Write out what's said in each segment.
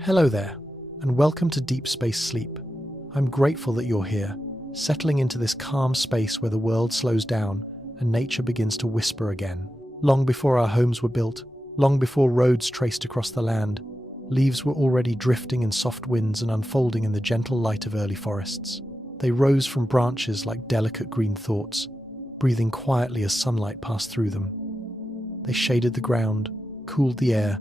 Hello there, and welcome to Deep Space Sleep. I'm grateful that you're here, settling into this calm space where the world slows down and nature begins to whisper again. Long before our homes were built, long before roads traced across the land, leaves were already drifting in soft winds and unfolding in the gentle light of early forests. They rose from branches like delicate green thoughts, breathing quietly as sunlight passed through them. They shaded the ground, cooled the air,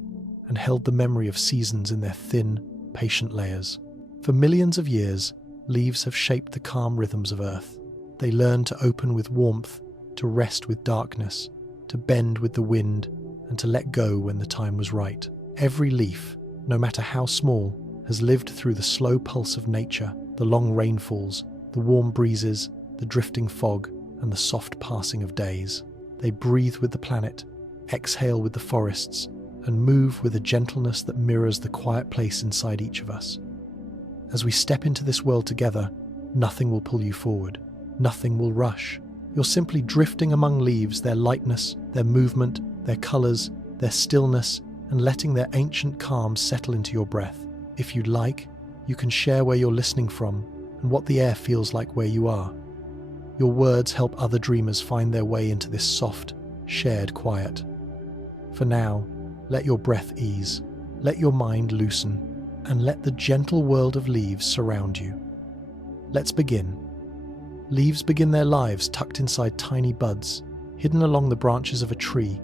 and held the memory of seasons in their thin, patient layers. For millions of years, leaves have shaped the calm rhythms of Earth. They learned to open with warmth, to rest with darkness, to bend with the wind, and to let go when the time was right. Every leaf, no matter how small, has lived through the slow pulse of nature, the long rainfalls, the warm breezes, the drifting fog, and the soft passing of days. They breathe with the planet, exhale with the forests, and move with a gentleness that mirrors the quiet place inside each of us. As we step into this world together, nothing will pull you forward. Nothing will rush. You're simply drifting among leaves, their lightness, their movement, their colors, their stillness, and letting their ancient calm settle into your breath. If you'd like, you can share where you're listening from and what the air feels like where you are. Your words help other dreamers find their way into this soft, shared quiet. For now, let your breath ease, let your mind loosen, and let the gentle world of leaves surround you. Let's begin. Leaves begin their lives tucked inside tiny buds, hidden along the branches of a tree,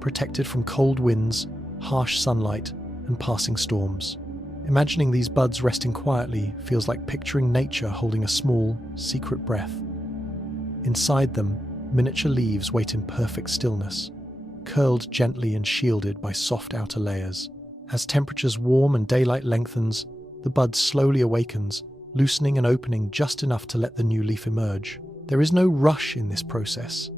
protected from cold winds, harsh sunlight, and passing storms. Imagining these buds resting quietly feels like picturing nature holding a small, secret breath. Inside them, miniature leaves wait in perfect stillness, curled gently and shielded by soft outer layers. As temperatures warm and daylight lengthens, the bud slowly awakens, loosening and opening just enough to let the new leaf emerge. There is no rush in this process.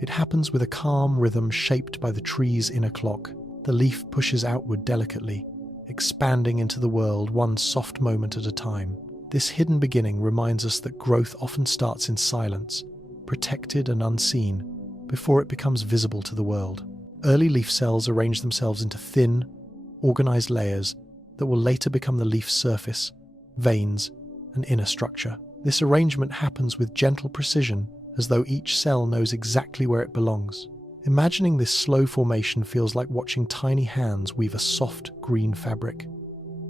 It happens with a calm rhythm shaped by the tree's inner clock. The leaf pushes outward delicately, expanding into the world one soft moment at a time. This hidden beginning reminds us that growth often starts in silence, protected and unseen, before it becomes visible to the world. Early leaf cells arrange themselves into thin, organized layers that will later become the leaf's surface, veins, and inner structure. This arrangement happens with gentle precision, as though each cell knows exactly where it belongs. Imagining this slow formation feels like watching tiny hands weave a soft green fabric.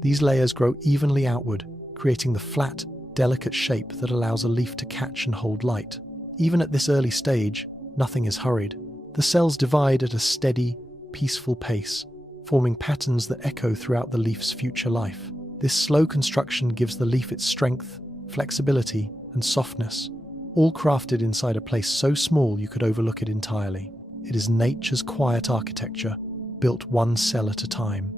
These layers grow evenly outward, creating the flat, delicate shape that allows a leaf to catch and hold light. Even at this early stage, nothing is hurried. The cells divide at a steady, peaceful pace, forming patterns that echo throughout the leaf's future life. This slow construction gives the leaf its strength, flexibility, and softness, all crafted inside a place so small you could overlook it entirely. It is nature's quiet architecture, built one cell at a time.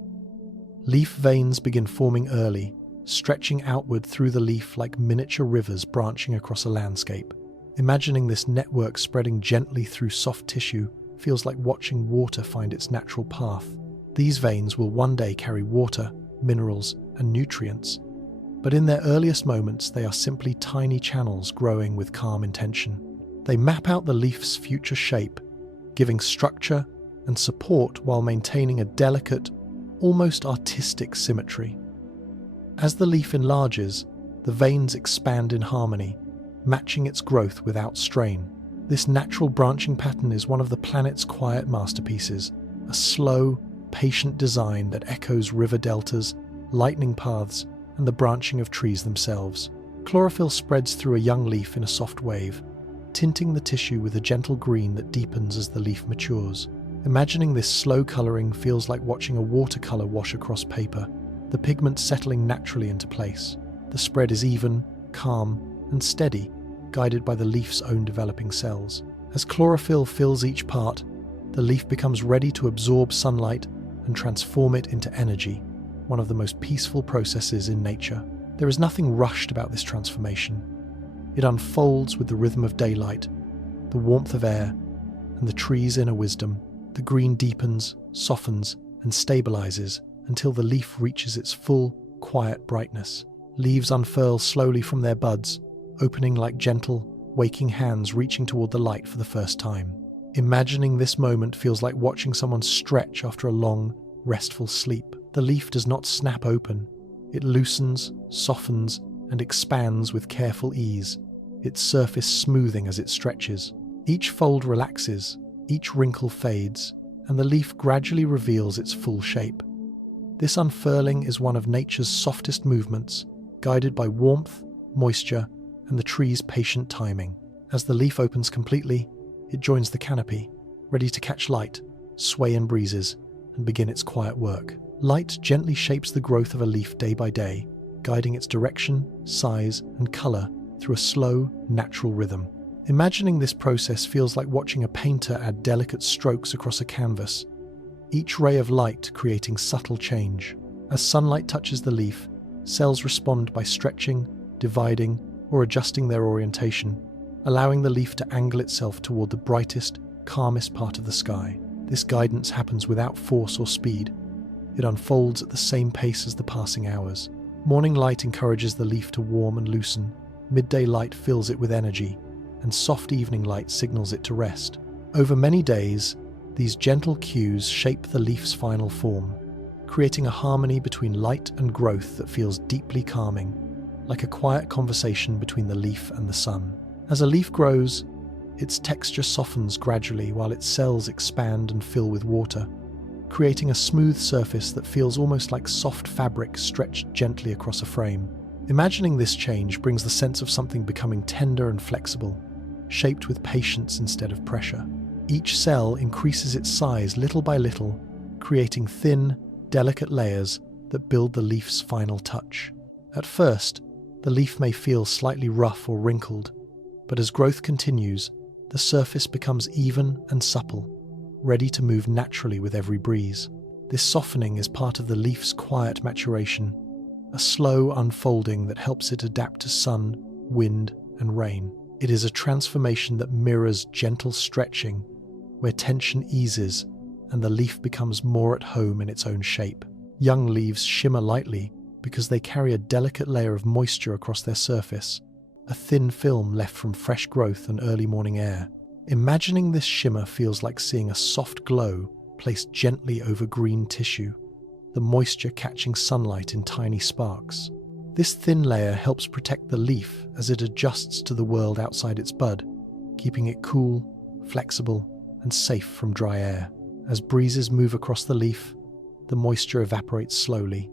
Leaf veins begin forming early, stretching outward through the leaf like miniature rivers branching across a landscape. Imagining this network spreading gently through soft tissue feels like watching water find its natural path. These veins will one day carry water, minerals, and nutrients, but in their earliest moments they are simply tiny channels growing with calm intention. They map out the leaf's future shape, giving structure and support while maintaining a delicate, almost artistic symmetry. As the leaf enlarges, the veins expand in harmony, matching its growth without strain. This natural branching pattern is one of the planet's quiet masterpieces, a slow, patient design that echoes river deltas, lightning paths, and the branching of trees themselves. Chlorophyll spreads through a young leaf in a soft wave, tinting the tissue with a gentle green that deepens as the leaf matures. Imagining this slow coloring feels like watching a watercolor wash across paper, the pigments settling naturally into place. The spread is even, calm, and steady, guided by the leaf's own developing cells. As chlorophyll fills each part, the leaf becomes ready to absorb sunlight and transform it into energy, one of the most peaceful processes in nature. There is nothing rushed about this transformation. It unfolds with the rhythm of daylight, the warmth of air, and the tree's inner wisdom. The green deepens, softens, and stabilizes until the leaf reaches its full, quiet brightness. Leaves unfurl slowly from their buds, opening like gentle, waking hands reaching toward the light for the first time. Imagining this moment feels like watching someone stretch after a long, restful sleep. The leaf does not snap open. It loosens, softens, and expands with careful ease, its surface smoothing as it stretches. Each fold relaxes, each wrinkle fades, and the leaf gradually reveals its full shape. This unfurling is one of nature's softest movements, guided by warmth, moisture, and the tree's patient timing. As the leaf opens completely, it joins the canopy, ready to catch light, sway in breezes, and begin its quiet work. Light gently shapes the growth of a leaf day by day, guiding its direction, size, and color through a slow, natural rhythm. Imagining this process feels like watching a painter add delicate strokes across a canvas, each ray of light creating subtle change. As sunlight touches the leaf, cells respond by stretching, dividing, or adjusting their orientation, allowing the leaf to angle itself toward the brightest, calmest part of the sky. This guidance happens without force or speed. It unfolds at the same pace as the passing hours. Morning light encourages the leaf to warm and loosen, midday light fills it with energy, and soft evening light signals it to rest. Over many days, these gentle cues shape the leaf's final form, creating a harmony between light and growth that feels deeply calming, like a quiet conversation between the leaf and the sun. As a leaf grows, its texture softens gradually while its cells expand and fill with water, creating a smooth surface that feels almost like soft fabric stretched gently across a frame. Imagining this change brings the sense of something becoming tender and flexible, shaped with patience instead of pressure. Each cell increases its size little by little, creating thin, delicate layers that build the leaf's final touch. At first, the leaf may feel slightly rough or wrinkled, but as growth continues, the surface becomes even and supple, ready to move naturally with every breeze. This softening is part of the leaf's quiet maturation, a slow unfolding that helps it adapt to sun, wind, and rain. It is a transformation that mirrors gentle stretching, where tension eases and the leaf becomes more at home in its own shape. Young leaves shimmer lightly because they carry a delicate layer of moisture across their surface, a thin film left from fresh growth and early morning air. Imagining this shimmer feels like seeing a soft glow placed gently over green tissue, the moisture catching sunlight in tiny sparks. This thin layer helps protect the leaf as it adjusts to the world outside its bud, keeping it cool, flexible, and safe from dry air. As breezes move across the leaf, the moisture evaporates slowly,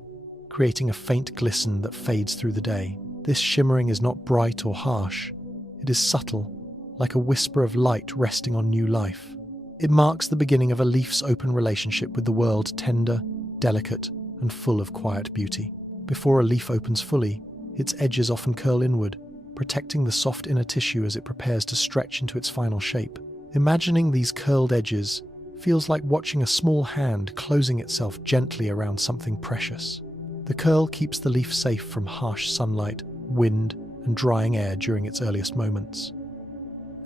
creating a faint glisten that fades through the day. This shimmering is not bright or harsh. It is subtle, like a whisper of light resting on new life. It marks the beginning of a leaf's open relationship with the world, tender, delicate, and full of quiet beauty. Before a leaf opens fully, its edges often curl inward, protecting the soft inner tissue as it prepares to stretch into its final shape. Imagining these curled edges feels like watching a small hand closing itself gently around something precious. The curl keeps the leaf safe from harsh sunlight, wind, and drying air during its earliest moments.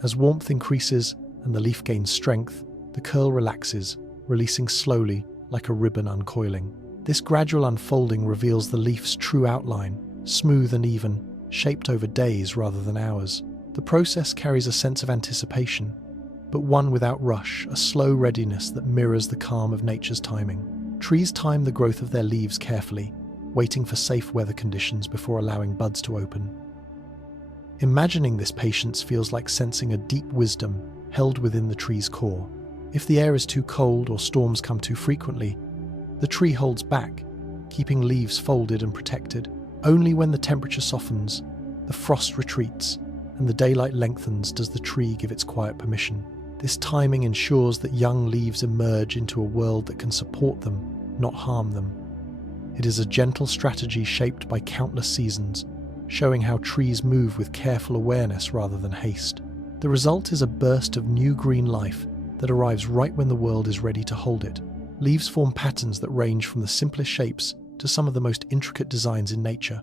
As warmth increases and the leaf gains strength, the curl relaxes, releasing slowly like a ribbon uncoiling. This gradual unfolding reveals the leaf's true outline, smooth and even, shaped over days rather than hours. The process carries a sense of anticipation, but one without rush, a slow readiness that mirrors the calm of nature's timing. Trees time the growth of their leaves carefully, waiting for safe weather conditions before allowing buds to open. Imagining this patience feels like sensing a deep wisdom held within the tree's core. If the air is too cold or storms come too frequently, the tree holds back, keeping leaves folded and protected. Only when the temperature softens, the frost retreats, and the daylight lengthens does the tree give its quiet permission. This timing ensures that young leaves emerge into a world that can support them, not harm them. It is a gentle strategy shaped by countless seasons, showing how trees move with careful awareness rather than haste. The result is a burst of new green life that arrives right when the world is ready to hold it. Leaves form patterns that range from the simplest shapes to some of the most intricate designs in nature,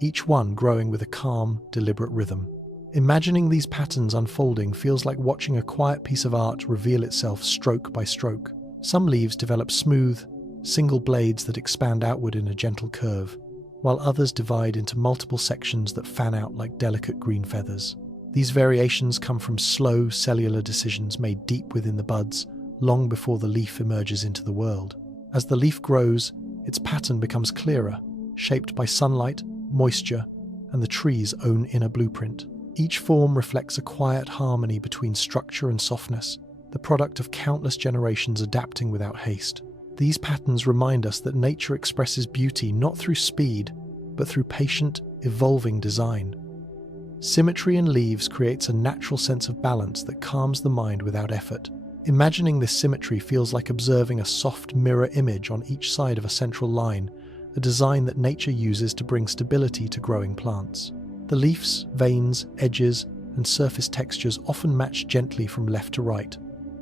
each one growing with a calm, deliberate rhythm. Imagining these patterns unfolding feels like watching a quiet piece of art reveal itself stroke by stroke. Some leaves develop smooth, single blades that expand outward in a gentle curve, while others divide into multiple sections that fan out like delicate green feathers. These variations come from slow cellular decisions made deep within the buds, long before the leaf emerges into the world. As the leaf grows, its pattern becomes clearer, shaped by sunlight, moisture, and the tree's own inner blueprint. Each form reflects a quiet harmony between structure and softness, the product of countless generations adapting without haste. These patterns remind us that nature expresses beauty not through speed, but through patient, evolving design. Symmetry in leaves creates a natural sense of balance that calms the mind without effort. Imagining this symmetry feels like observing a soft mirror image on each side of a central line, a design that nature uses to bring stability to growing plants. The leaves, veins, edges, and surface textures often match gently from left to right,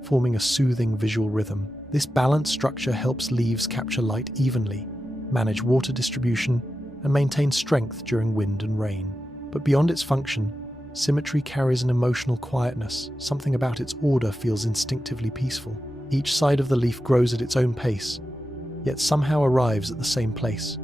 forming a soothing visual rhythm. This balanced structure helps leaves capture light evenly, manage water distribution, and maintain strength during wind and rain. But beyond its function, symmetry carries an emotional quietness. Something about its order feels instinctively peaceful. Each side of the leaf grows at its own pace, yet somehow arrives at the same place,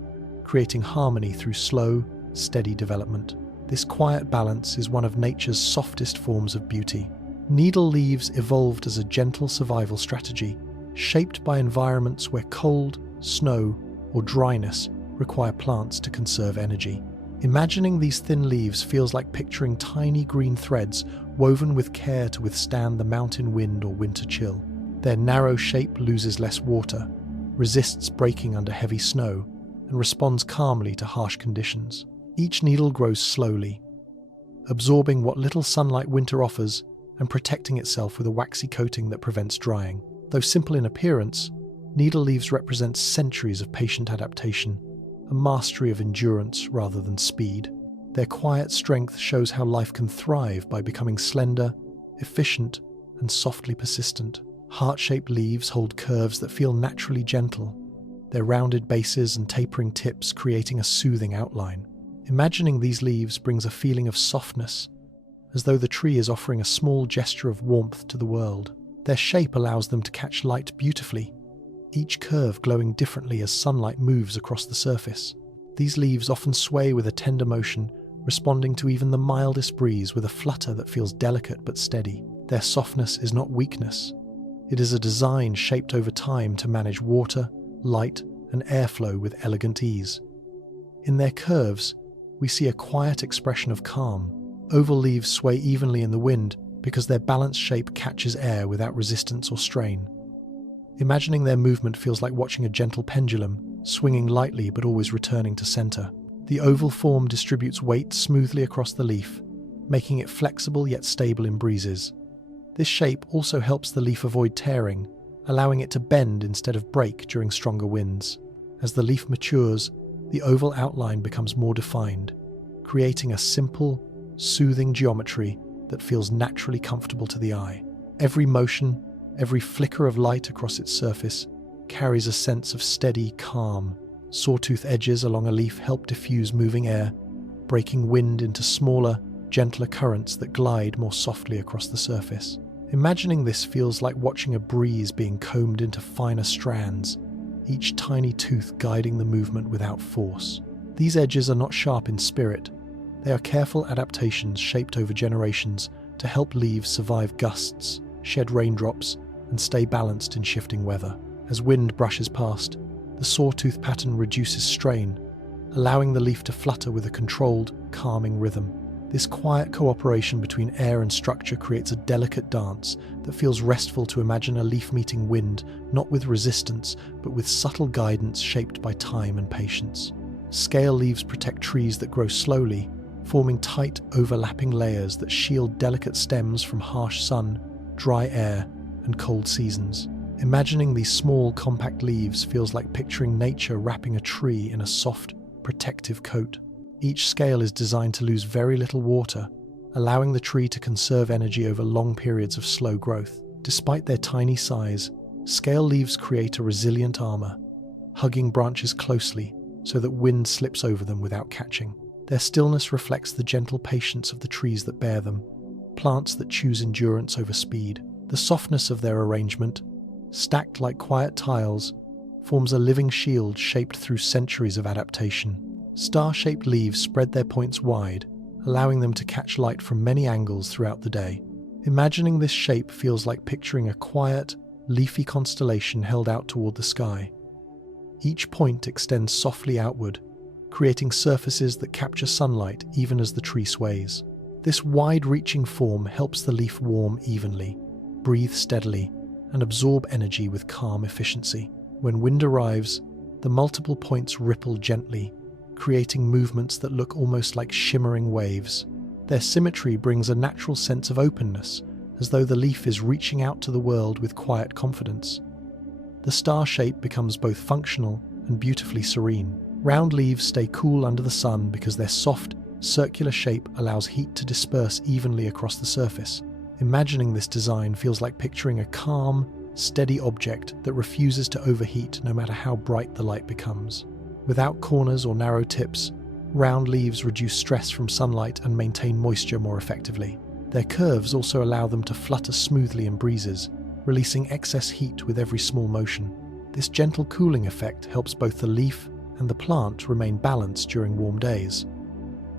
creating harmony through slow, steady development. This quiet balance is one of nature's softest forms of beauty. Needle leaves evolved as a gentle survival strategy, shaped by environments where cold, snow, or dryness require plants to conserve energy. Imagining these thin leaves feels like picturing tiny green threads woven with care to withstand the mountain wind or winter chill. Their narrow shape loses less water, resists breaking under heavy snow, and responds calmly to harsh conditions. Each needle grows slowly, absorbing what little sunlight winter offers and protecting itself with a waxy coating that prevents drying. Though simple in appearance, needle leaves represent centuries of patient adaptation, a mastery of endurance rather than speed. Their quiet strength shows how life can thrive by becoming slender, efficient, and softly persistent. Heart-shaped leaves hold curves that feel naturally gentle, their rounded bases and tapering tips creating a soothing outline. Imagining these leaves brings a feeling of softness, as though the tree is offering a small gesture of warmth to the world. Their shape allows them to catch light beautifully, each curve glowing differently as sunlight moves across the surface. These leaves often sway with a tender motion, responding to even the mildest breeze with a flutter that feels delicate but steady. Their softness is not weakness. It is a design shaped over time to manage water, light, and airflow with elegant ease. In their curves, we see a quiet expression of calm. Oval leaves sway evenly in the wind because their balanced shape catches air without resistance or strain. Imagining their movement feels like watching a gentle pendulum, swinging lightly but always returning to center. The oval form distributes weight smoothly across the leaf, making it flexible yet stable in breezes. This shape also helps the leaf avoid tearing, allowing it to bend instead of break during stronger winds. As the leaf matures, the oval outline becomes more defined, creating a simple, soothing geometry that feels naturally comfortable to the eye. Every motion, every flicker of light across its surface carries a sense of steady calm. Sawtooth edges along a leaf help diffuse moving air, breaking wind into smaller, gentler currents that glide more softly across the surface. Imagining this feels like watching a breeze being combed into finer strands, each tiny tooth guiding the movement without force. These edges are not sharp in spirit. They are careful adaptations shaped over generations to help leaves survive gusts, shed raindrops, and stay balanced in shifting weather. As wind brushes past, the sawtooth pattern reduces strain, allowing the leaf to flutter with a controlled, calming rhythm. This quiet cooperation between air and structure creates a delicate dance that feels restful to imagine a leaf meeting wind, not with resistance, but with subtle guidance shaped by time and patience. Scale leaves protect trees that grow slowly, forming tight, overlapping layers that shield delicate stems from harsh sun, dry air, and cold seasons. Imagining these small, compact leaves feels like picturing nature wrapping a tree in a soft, protective coat. Each scale is designed to lose very little water, allowing the tree to conserve energy over long periods of slow growth. Despite their tiny size, scale leaves create a resilient armor, hugging branches closely so that wind slips over them without catching. Their stillness reflects the gentle patience of the trees that bear them, plants that choose endurance over speed. The softness of their arrangement, stacked like quiet tiles, forms a living shield shaped through centuries of adaptation. Star-shaped leaves spread their points wide, allowing them to catch light from many angles throughout the day. Imagining this shape feels like picturing a quiet, leafy constellation held out toward the sky. Each point extends softly outward, creating surfaces that capture sunlight even as the tree sways. This wide-reaching form helps the leaf warm evenly, breathe steadily, and absorb energy with calm efficiency. When wind arrives, the multiple points ripple gently, creating movements that look almost like shimmering waves. Their symmetry brings a natural sense of openness, as though the leaf is reaching out to the world with quiet confidence. The star shape becomes both functional and beautifully serene. Round leaves stay cool under the sun because their soft, circular shape allows heat to disperse evenly across the surface. Imagining this design feels like picturing a calm, steady object that refuses to overheat no matter how bright the light becomes. Without corners or narrow tips, round leaves reduce stress from sunlight and maintain moisture more effectively. Their curves also allow them to flutter smoothly in breezes, releasing excess heat with every small motion. This gentle cooling effect helps both the leaf and the plant remain balanced during warm days.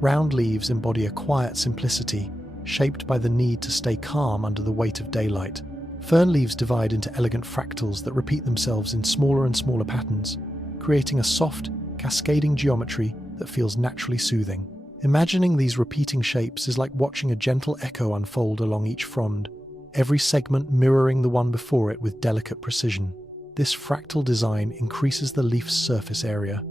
Round leaves embody a quiet simplicity, shaped by the need to stay calm under the weight of daylight. Fern leaves divide into elegant fractals that repeat themselves in smaller and smaller patterns, creating a soft, cascading geometry that feels naturally soothing. Imagining these repeating shapes is like watching a gentle echo unfold along each frond, every segment mirroring the one before it with delicate precision. This fractal design increases the leaf's surface area,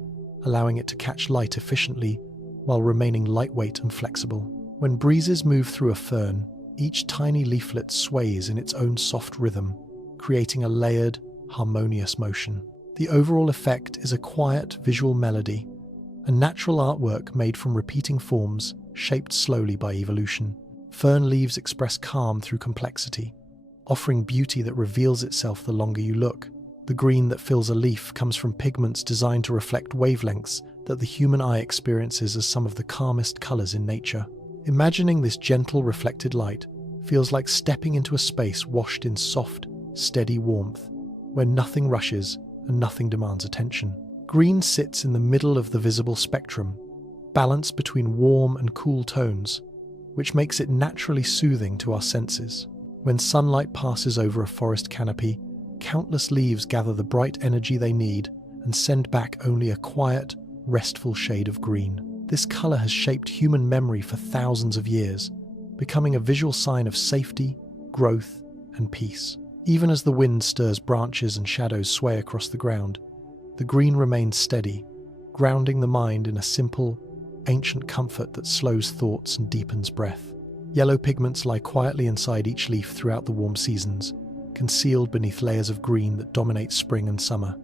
allowing it to catch light efficiently while remaining lightweight and flexible. When breezes move through a fern, each tiny leaflet sways in its own soft rhythm, creating a layered, harmonious motion. The overall effect is a quiet visual melody, a natural artwork made from repeating forms shaped slowly by evolution. Fern leaves express calm through complexity, offering beauty that reveals itself the longer you look. The green that fills a leaf comes from pigments designed to reflect wavelengths that the human eye experiences as some of the calmest colors in nature. Imagining this gentle reflected light feels like stepping into a space washed in soft, steady warmth, where nothing rushes and nothing demands attention. Green sits in the middle of the visible spectrum, balanced between warm and cool tones, which makes it naturally soothing to our senses. When sunlight passes over a forest canopy, countless leaves gather the bright energy they need and send back only a quiet, restful shade of green. This color has shaped human memory for thousands of years, becoming a visual sign of safety, growth, and peace. Even as the wind stirs branches and shadows sway across the ground, the green remains steady, grounding the mind in a simple, ancient comfort that slows thoughts and deepens breath. Yellow pigments lie quietly inside each leaf throughout the warm seasons, concealed beneath layers of green that dominate spring and summer.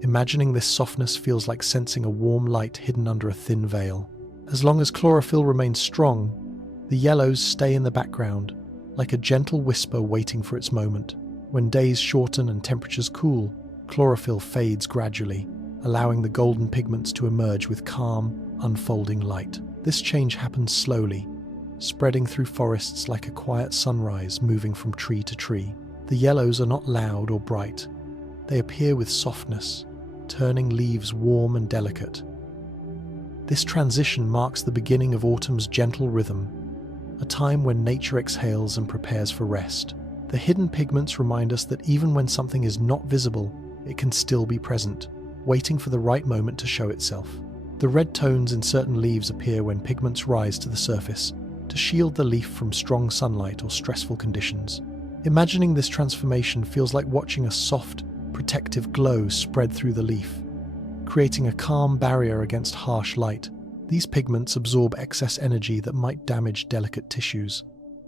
Imagining this softness feels like sensing a warm light hidden under a thin veil. As long as chlorophyll remains strong, the yellows stay in the background, like a gentle whisper waiting for its moment. When days shorten and temperatures cool, chlorophyll fades gradually, allowing the golden pigments to emerge with calm, unfolding light. This change happens slowly, spreading through forests like a quiet sunrise moving from tree to tree. The yellows are not loud or bright. They appear with softness, turning leaves warm and delicate. This transition marks the beginning of autumn's gentle rhythm, a time when nature exhales and prepares for rest. The hidden pigments remind us that even when something is not visible, it can still be present, waiting for the right moment to show itself. The red tones in certain leaves appear when pigments rise to the surface, to shield the leaf from strong sunlight or stressful conditions. Imagining this transformation feels like watching a soft, protective glow spread through the leaf, creating a calm barrier against harsh light. These pigments absorb excess energy that might damage delicate tissues,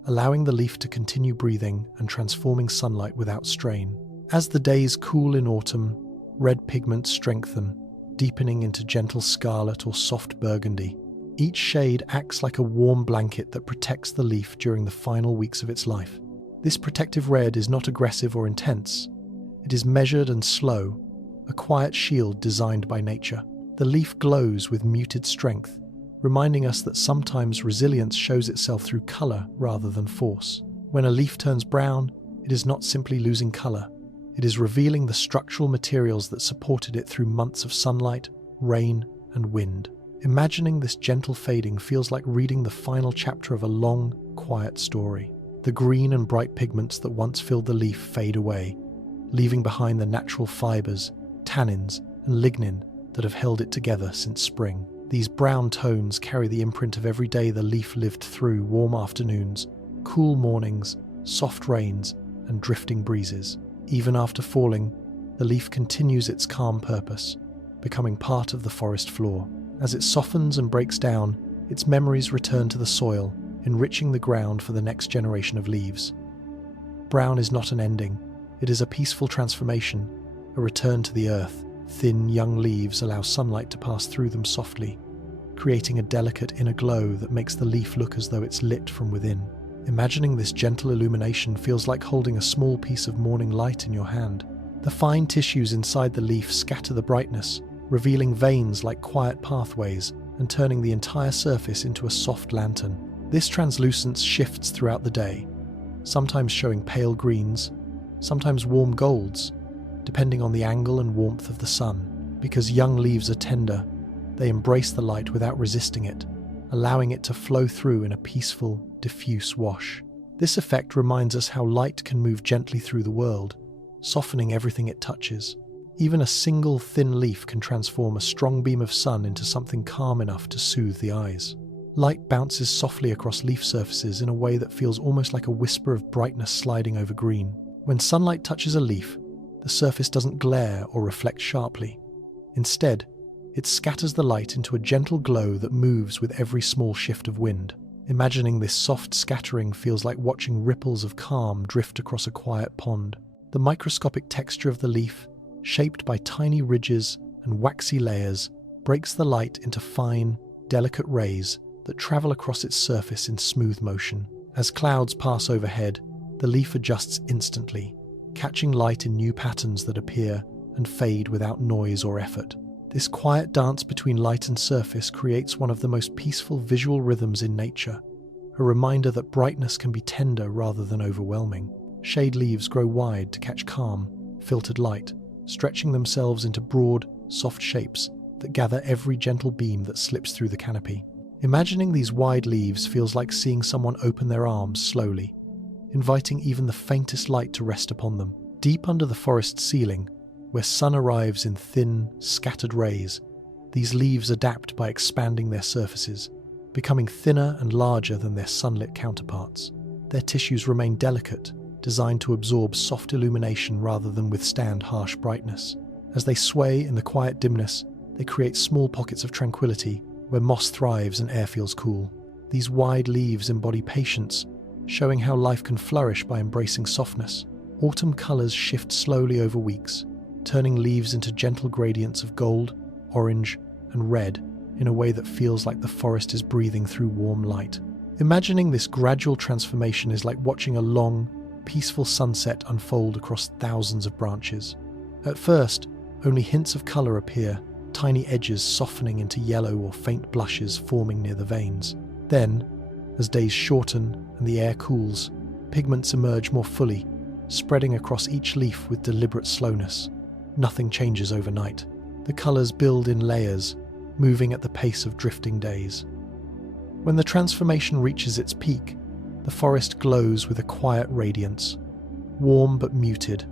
allowing the leaf to continue breathing and transforming sunlight without strain. As the days cool in autumn, red pigments strengthen, deepening into gentle scarlet or soft burgundy. Each shade acts like a warm blanket that protects the leaf during the final weeks of its life. This protective red is not aggressive or intense. It is measured and slow, a quiet shield designed by nature. The leaf glows with muted strength, reminding us that sometimes resilience shows itself through color rather than force. When a leaf turns brown, it is not simply losing color. It is revealing the structural materials that supported it through months of sunlight, rain, and wind. Imagining this gentle fading feels like reading the final chapter of a long, quiet story. The green and bright pigments that once filled the leaf fade away, leaving behind the natural fibers, tannins, and lignin that have held it together since spring. These brown tones carry the imprint of every day the leaf lived through: warm afternoons, cool mornings, soft rains, and drifting breezes. Even after falling, the leaf continues its calm purpose, becoming part of the forest floor. As it softens and breaks down, its memories return to the soil, enriching the ground for the next generation of leaves. Brown is not an ending, it is a peaceful transformation, a return to the earth. Thin, young leaves allow sunlight to pass through them softly, creating a delicate inner glow that makes the leaf look as though it's lit from within. Imagining this gentle illumination feels like holding a small piece of morning light in your hand. The fine tissues inside the leaf scatter the brightness, revealing veins like quiet pathways and turning the entire surface into a soft lantern. This translucence shifts throughout the day, sometimes showing pale greens, sometimes warm golds, depending on the angle and warmth of the sun. Because young leaves are tender, they embrace the light without resisting it, allowing it to flow through in a peaceful, diffuse wash. This effect reminds us how light can move gently through the world, softening everything it touches. Even a single thin leaf can transform a strong beam of sun into something calm enough to soothe the eyes. Light bounces softly across leaf surfaces in a way that feels almost like a whisper of brightness sliding over green. When sunlight touches a leaf, the surface doesn't glare or reflect sharply. Instead, it scatters the light into a gentle glow that moves with every small shift of wind. Imagining this soft scattering feels like watching ripples of calm drift across a quiet pond. The microscopic texture of the leaf, shaped by tiny ridges and waxy layers, breaks the light into fine, delicate rays that travel across its surface in smooth motion. As clouds pass overhead, the leaf adjusts instantly, catching light in new patterns that appear and fade without noise or effort. This quiet dance between light and surface creates one of the most peaceful visual rhythms in nature, a reminder that brightness can be tender rather than overwhelming. Shade leaves grow wide to catch calm, filtered light, stretching themselves into broad, soft shapes that gather every gentle beam that slips through the canopy. Imagining these wide leaves feels like seeing someone open their arms slowly, inviting even the faintest light to rest upon them. Deep under the forest ceiling, where sun arrives in thin, scattered rays, these leaves adapt by expanding their surfaces, becoming thinner and larger than their sunlit counterparts. Their tissues remain delicate, designed to absorb soft illumination rather than withstand harsh brightness. As they sway in the quiet dimness, they create small pockets of tranquility where moss thrives and air feels cool. These wide leaves embody patience, showing how life can flourish by embracing softness. Autumn colors shift slowly over weeks, turning leaves into gentle gradients of gold, orange, and red in a way that feels like the forest is breathing through warm light. Imagining this gradual transformation is like watching a long, peaceful sunset unfold across thousands of branches. At first, only hints of color appear, tiny edges softening into yellow or faint blushes forming near the veins. Then, as days shorten and the air cools, pigments emerge more fully, spreading across each leaf with deliberate slowness. Nothing changes overnight. The colors build in layers, moving at the pace of drifting days. When the transformation reaches its peak, the forest glows with a quiet radiance, warm but muted,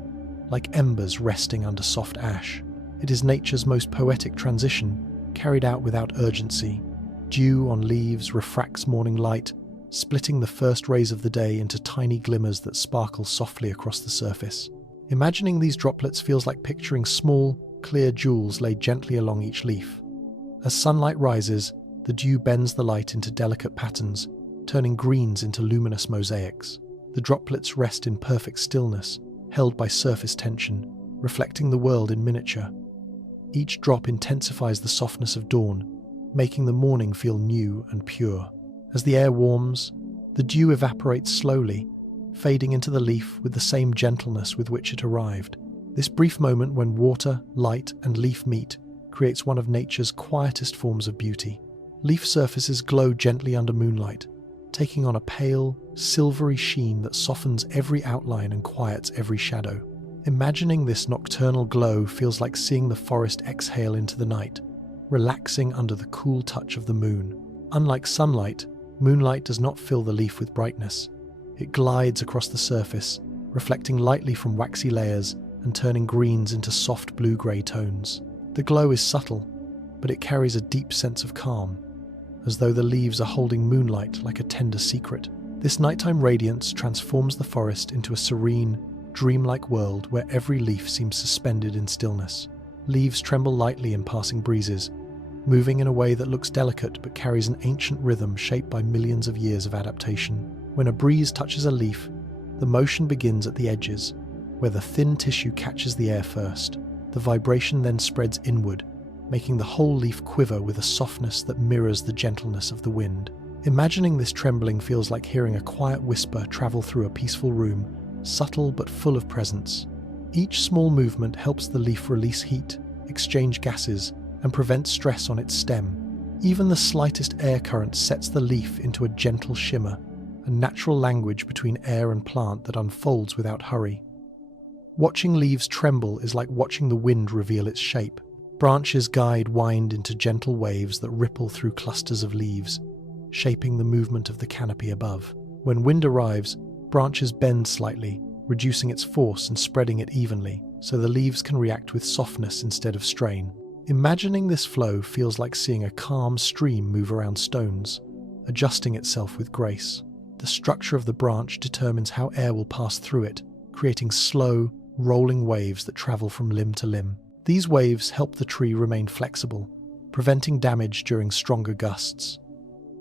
like embers resting under soft ash. It is nature's most poetic transition, carried out without urgency. Dew on leaves refracts morning light, splitting the first rays of the day into tiny glimmers that sparkle softly across the surface. Imagining these droplets feels like picturing small, clear jewels laid gently along each leaf. As sunlight rises, the dew bends the light into delicate patterns, turning greens into luminous mosaics. The droplets rest in perfect stillness, held by surface tension, reflecting the world in miniature. Each drop intensifies the softness of dawn, making the morning feel new and pure. As the air warms, the dew evaporates slowly, fading into the leaf with the same gentleness with which it arrived. This brief moment when water, light, and leaf meet creates one of nature's quietest forms of beauty. Leaf surfaces glow gently under moonlight, taking on a pale, silvery sheen that softens every outline and quiets every shadow. Imagining this nocturnal glow feels like seeing the forest exhale into the night, relaxing under the cool touch of the moon. Unlike sunlight, moonlight does not fill the leaf with brightness. It glides across the surface, reflecting lightly from waxy layers and turning greens into soft blue-grey tones. The glow is subtle, but it carries a deep sense of calm, as though the leaves are holding moonlight like a tender secret. This nighttime radiance transforms the forest into a serene, dreamlike world where every leaf seems suspended in stillness. Leaves tremble lightly in passing breezes, moving in a way that looks delicate but carries an ancient rhythm shaped by millions of years of adaptation. When a breeze touches a leaf, the motion begins at the edges, where the thin tissue catches the air first. The vibration then spreads inward, making the whole leaf quiver with a softness that mirrors the gentleness of the wind. Imagining this trembling feels like hearing a quiet whisper travel through a peaceful room, subtle but full of presence. Each small movement helps the leaf release heat, exchange gases, and prevent stress on its stem. Even the slightest air current sets the leaf into a gentle shimmer, a natural language between air and plant that unfolds without hurry. Watching leaves tremble is like watching the wind reveal its shape. Branches wind into gentle waves that ripple through clusters of leaves, shaping the movement of the canopy above. When wind arrives, branches bend slightly, reducing its force and spreading it evenly, so the leaves can react with softness instead of strain. Imagining this flow feels like seeing a calm stream move around stones, adjusting itself with grace. The structure of the branch determines how air will pass through it, creating slow, rolling waves that travel from limb to limb. These waves help the tree remain flexible, preventing damage during stronger gusts.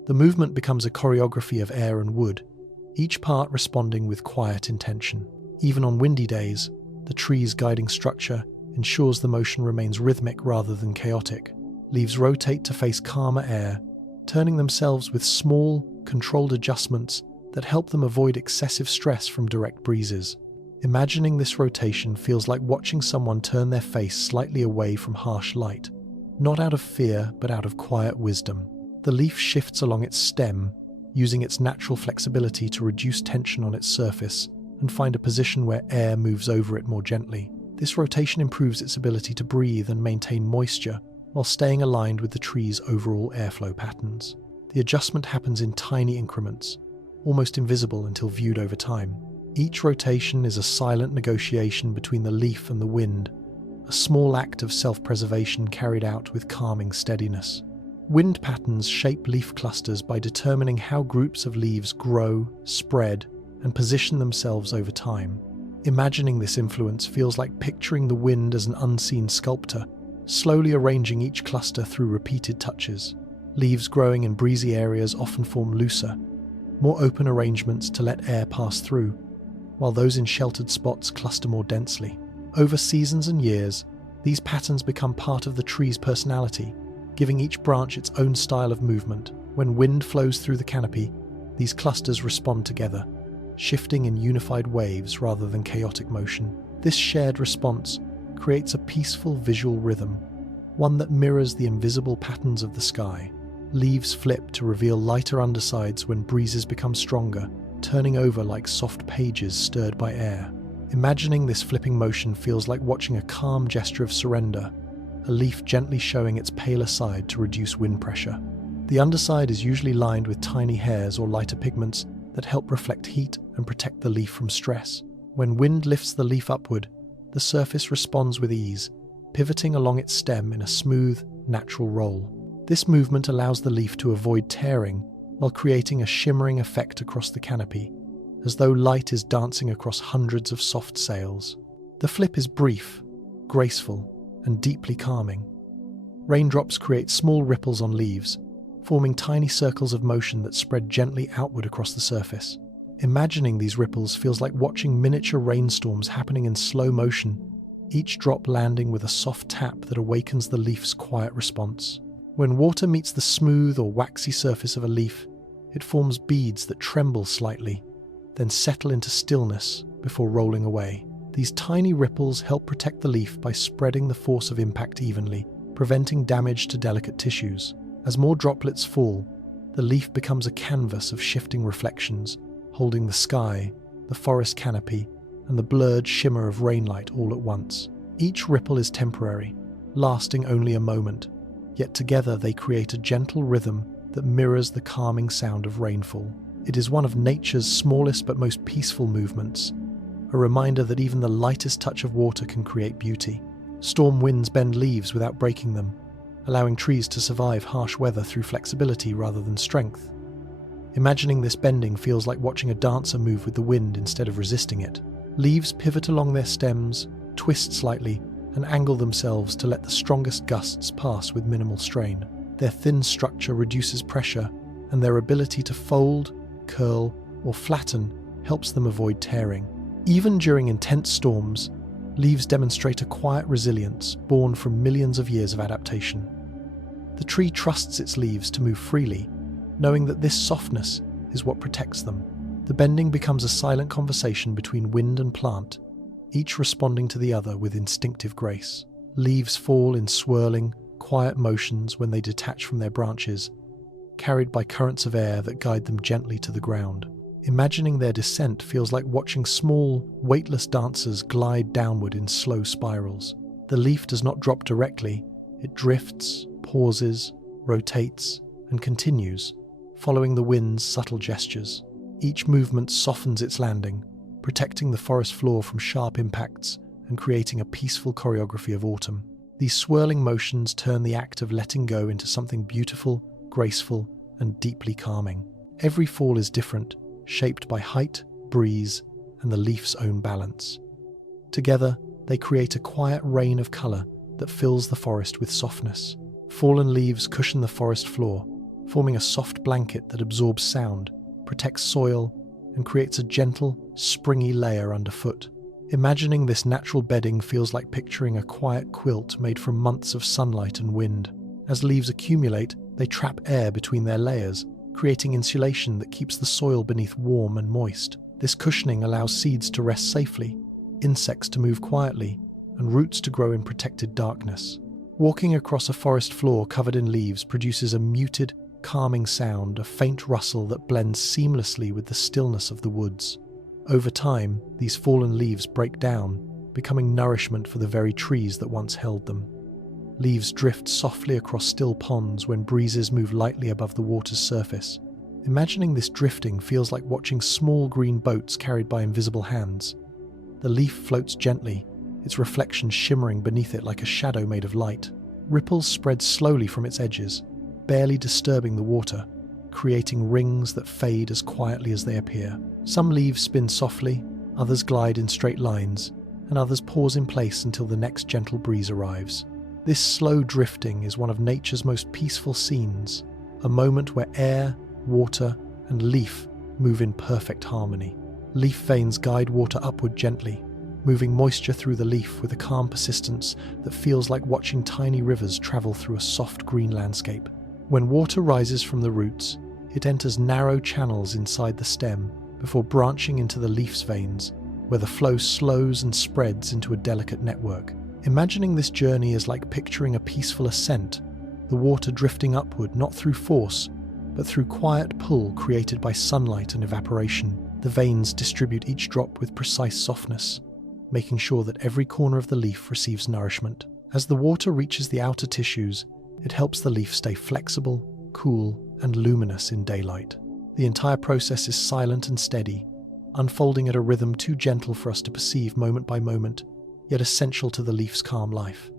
The movement becomes a choreography of air and wood, each part responding with quiet intention. Even on windy days, the tree's guiding structure ensures the motion remains rhythmic rather than chaotic. Leaves rotate to face calmer air, turning themselves with small, controlled adjustments that help them avoid excessive stress from direct breezes. Imagining this rotation feels like watching someone turn their face slightly away from harsh light, not out of fear but out of quiet wisdom. The leaf shifts along its stem, using its natural flexibility to reduce tension on its surface and find a position where air moves over it more gently. This rotation improves its ability to breathe and maintain moisture while staying aligned with the tree's overall airflow patterns. The adjustment happens in tiny increments, almost invisible until viewed over time. Each rotation is a silent negotiation between the leaf and the wind, a small act of self-preservation carried out with calming steadiness. Wind patterns shape leaf clusters by determining how groups of leaves grow, spread, and position themselves over time. Imagining this influence feels like picturing the wind as an unseen sculptor, slowly arranging each cluster through repeated touches. Leaves growing in breezy areas often form looser, more open arrangements to let air pass through, while those in sheltered spots cluster more densely. Over seasons and years, these patterns become part of the tree's personality, giving each branch its own style of movement. When wind flows through the canopy, these clusters respond together, shifting in unified waves rather than chaotic motion. This shared response creates a peaceful visual rhythm, one that mirrors the invisible patterns of the sky. Leaves flip to reveal lighter undersides when breezes become stronger, turning over like soft pages stirred by air. Imagining this flipping motion feels like watching a calm gesture of surrender, a leaf gently showing its paler side to reduce wind pressure. The underside is usually lined with tiny hairs or lighter pigments that help reflect heat and protect the leaf from stress. When wind lifts the leaf upward, the surface responds with ease, pivoting along its stem in a smooth, natural roll. This movement allows the leaf to avoid tearing while creating a shimmering effect across the canopy, as though light is dancing across hundreds of soft sails. The flip is brief, graceful, and deeply calming. Raindrops create small ripples on leaves, forming tiny circles of motion that spread gently outward across the surface. Imagining these ripples feels like watching miniature rainstorms happening in slow motion, each drop landing with a soft tap that awakens the leaf's quiet response. When water meets the smooth or waxy surface of a leaf, it forms beads that tremble slightly, then settle into stillness before rolling away. These tiny ripples help protect the leaf by spreading the force of impact evenly, preventing damage to delicate tissues. As more droplets fall, the leaf becomes a canvas of shifting reflections, holding the sky, the forest canopy, and the blurred shimmer of rainlight all at once. Each ripple is temporary, lasting only a moment, yet together they create a gentle rhythm that mirrors the calming sound of rainfall. It is one of nature's smallest but most peaceful movements, a reminder that even the lightest touch of water can create beauty. Storm winds bend leaves without breaking them, allowing trees to survive harsh weather through flexibility rather than strength. Imagining this bending feels like watching a dancer move with the wind instead of resisting it. Leaves pivot along their stems, twist slightly, and angle themselves to let the strongest gusts pass with minimal strain. Their thin structure reduces pressure, and their ability to fold, curl, or flatten helps them avoid tearing. Even during intense storms, leaves demonstrate a quiet resilience born from millions of years of adaptation. The tree trusts its leaves to move freely, knowing that this softness is what protects them. The bending becomes a silent conversation between wind and plant, each responding to the other with instinctive grace. Leaves fall in swirling, quiet motions when they detach from their branches, carried by currents of air that guide them gently to the ground. Imagining their descent feels like watching small, weightless dancers glide downward in slow spirals. The leaf does not drop directly, it drifts, pauses, rotates, and continues, following the wind's subtle gestures. Each movement softens its landing, protecting the forest floor from sharp impacts and creating a peaceful choreography of autumn. These swirling motions turn the act of letting go into something beautiful, graceful, and deeply calming. Every fall is different, shaped by height, breeze, and the leaf's own balance. Together, they create a quiet rain of color that fills the forest with softness. Fallen leaves cushion the forest floor, forming a soft blanket that absorbs sound, protects soil, and creates a gentle, springy layer underfoot. Imagining this natural bedding feels like picturing a quiet quilt made from months of sunlight and wind. As leaves accumulate, they trap air between their layers, creating insulation that keeps the soil beneath warm and moist. This cushioning allows seeds to rest safely, insects to move quietly, and roots to grow in protected darkness. Walking across a forest floor covered in leaves produces a muted, calming sound, a faint rustle that blends seamlessly with the stillness of the woods. Over time, these fallen leaves break down, becoming nourishment for the very trees that once held them. Leaves drift softly across still ponds when breezes move lightly above the water's surface. Imagining this drifting feels like watching small green boats carried by invisible hands. The leaf floats gently, its reflection shimmering beneath it like a shadow made of light. Ripples spread slowly from its edges, barely disturbing the water, creating rings that fade as quietly as they appear. Some leaves spin softly, others glide in straight lines, and others pause in place until the next gentle breeze arrives. This slow drifting is one of nature's most peaceful scenes, a moment where air, water, and leaf move in perfect harmony. Leaf veins guide water upward gently, moving moisture through the leaf with a calm persistence that feels like watching tiny rivers travel through a soft green landscape. When water rises from the roots, it enters narrow channels inside the stem before branching into the leaf's veins, where the flow slows and spreads into a delicate network. Imagining this journey is like picturing a peaceful ascent, the water drifting upward not through force, but through quiet pull created by sunlight and evaporation. The veins distribute each drop with precise softness, making sure that every corner of the leaf receives nourishment. As the water reaches the outer tissues, it helps the leaf stay flexible, cool, and luminous in daylight. The entire process is silent and steady, unfolding at a rhythm too gentle for us to perceive moment by moment, yet essential to the leaf's calm life.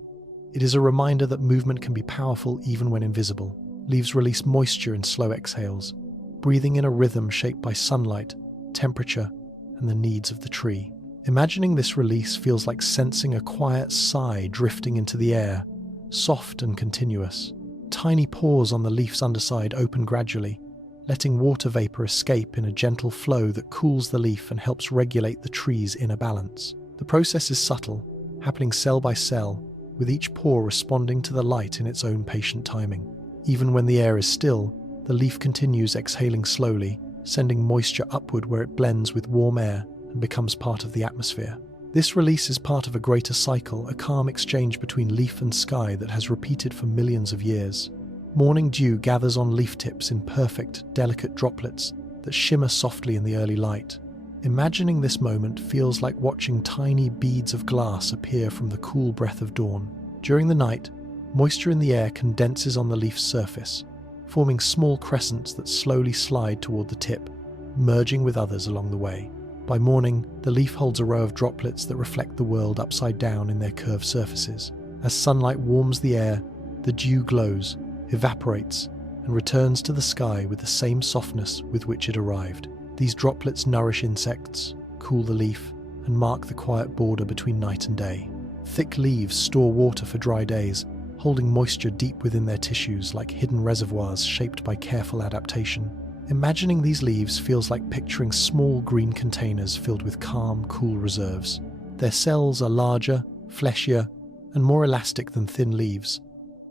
It is a reminder that movement can be powerful even when invisible. Leaves release moisture in slow exhales, breathing in a rhythm shaped by sunlight, temperature, and the needs of the tree. Imagining this release feels like sensing a quiet sigh drifting into the air, soft and continuous. Tiny pores on the leaf's underside open gradually, letting water vapor escape in a gentle flow that cools the leaf and helps regulate the tree's inner balance. The process is subtle, happening cell by cell, with each pore responding to the light in its own patient timing. Even when the air is still, the leaf continues exhaling slowly, sending moisture upward where it blends with warm air and becomes part of the atmosphere. This release is part of a greater cycle, a calm exchange between leaf and sky that has repeated for millions of years. Morning dew gathers on leaf tips in perfect, delicate droplets that shimmer softly in the early light. Imagining this moment feels like watching tiny beads of glass appear from the cool breath of dawn. During the night, moisture in the air condenses on the leaf's surface, forming small crescents that slowly slide toward the tip, merging with others along the way. By morning, the leaf holds a row of droplets that reflect the world upside down in their curved surfaces. As sunlight warms the air, the dew glows, evaporates, and returns to the sky with the same softness with which it arrived. These droplets nourish insects, cool the leaf, and mark the quiet border between night and day. Thick leaves store water for dry days, holding moisture deep within their tissues like hidden reservoirs shaped by careful adaptation. Imagining these leaves feels like picturing small green containers filled with calm, cool reserves. Their cells are larger, fleshier, and more elastic than thin leaves,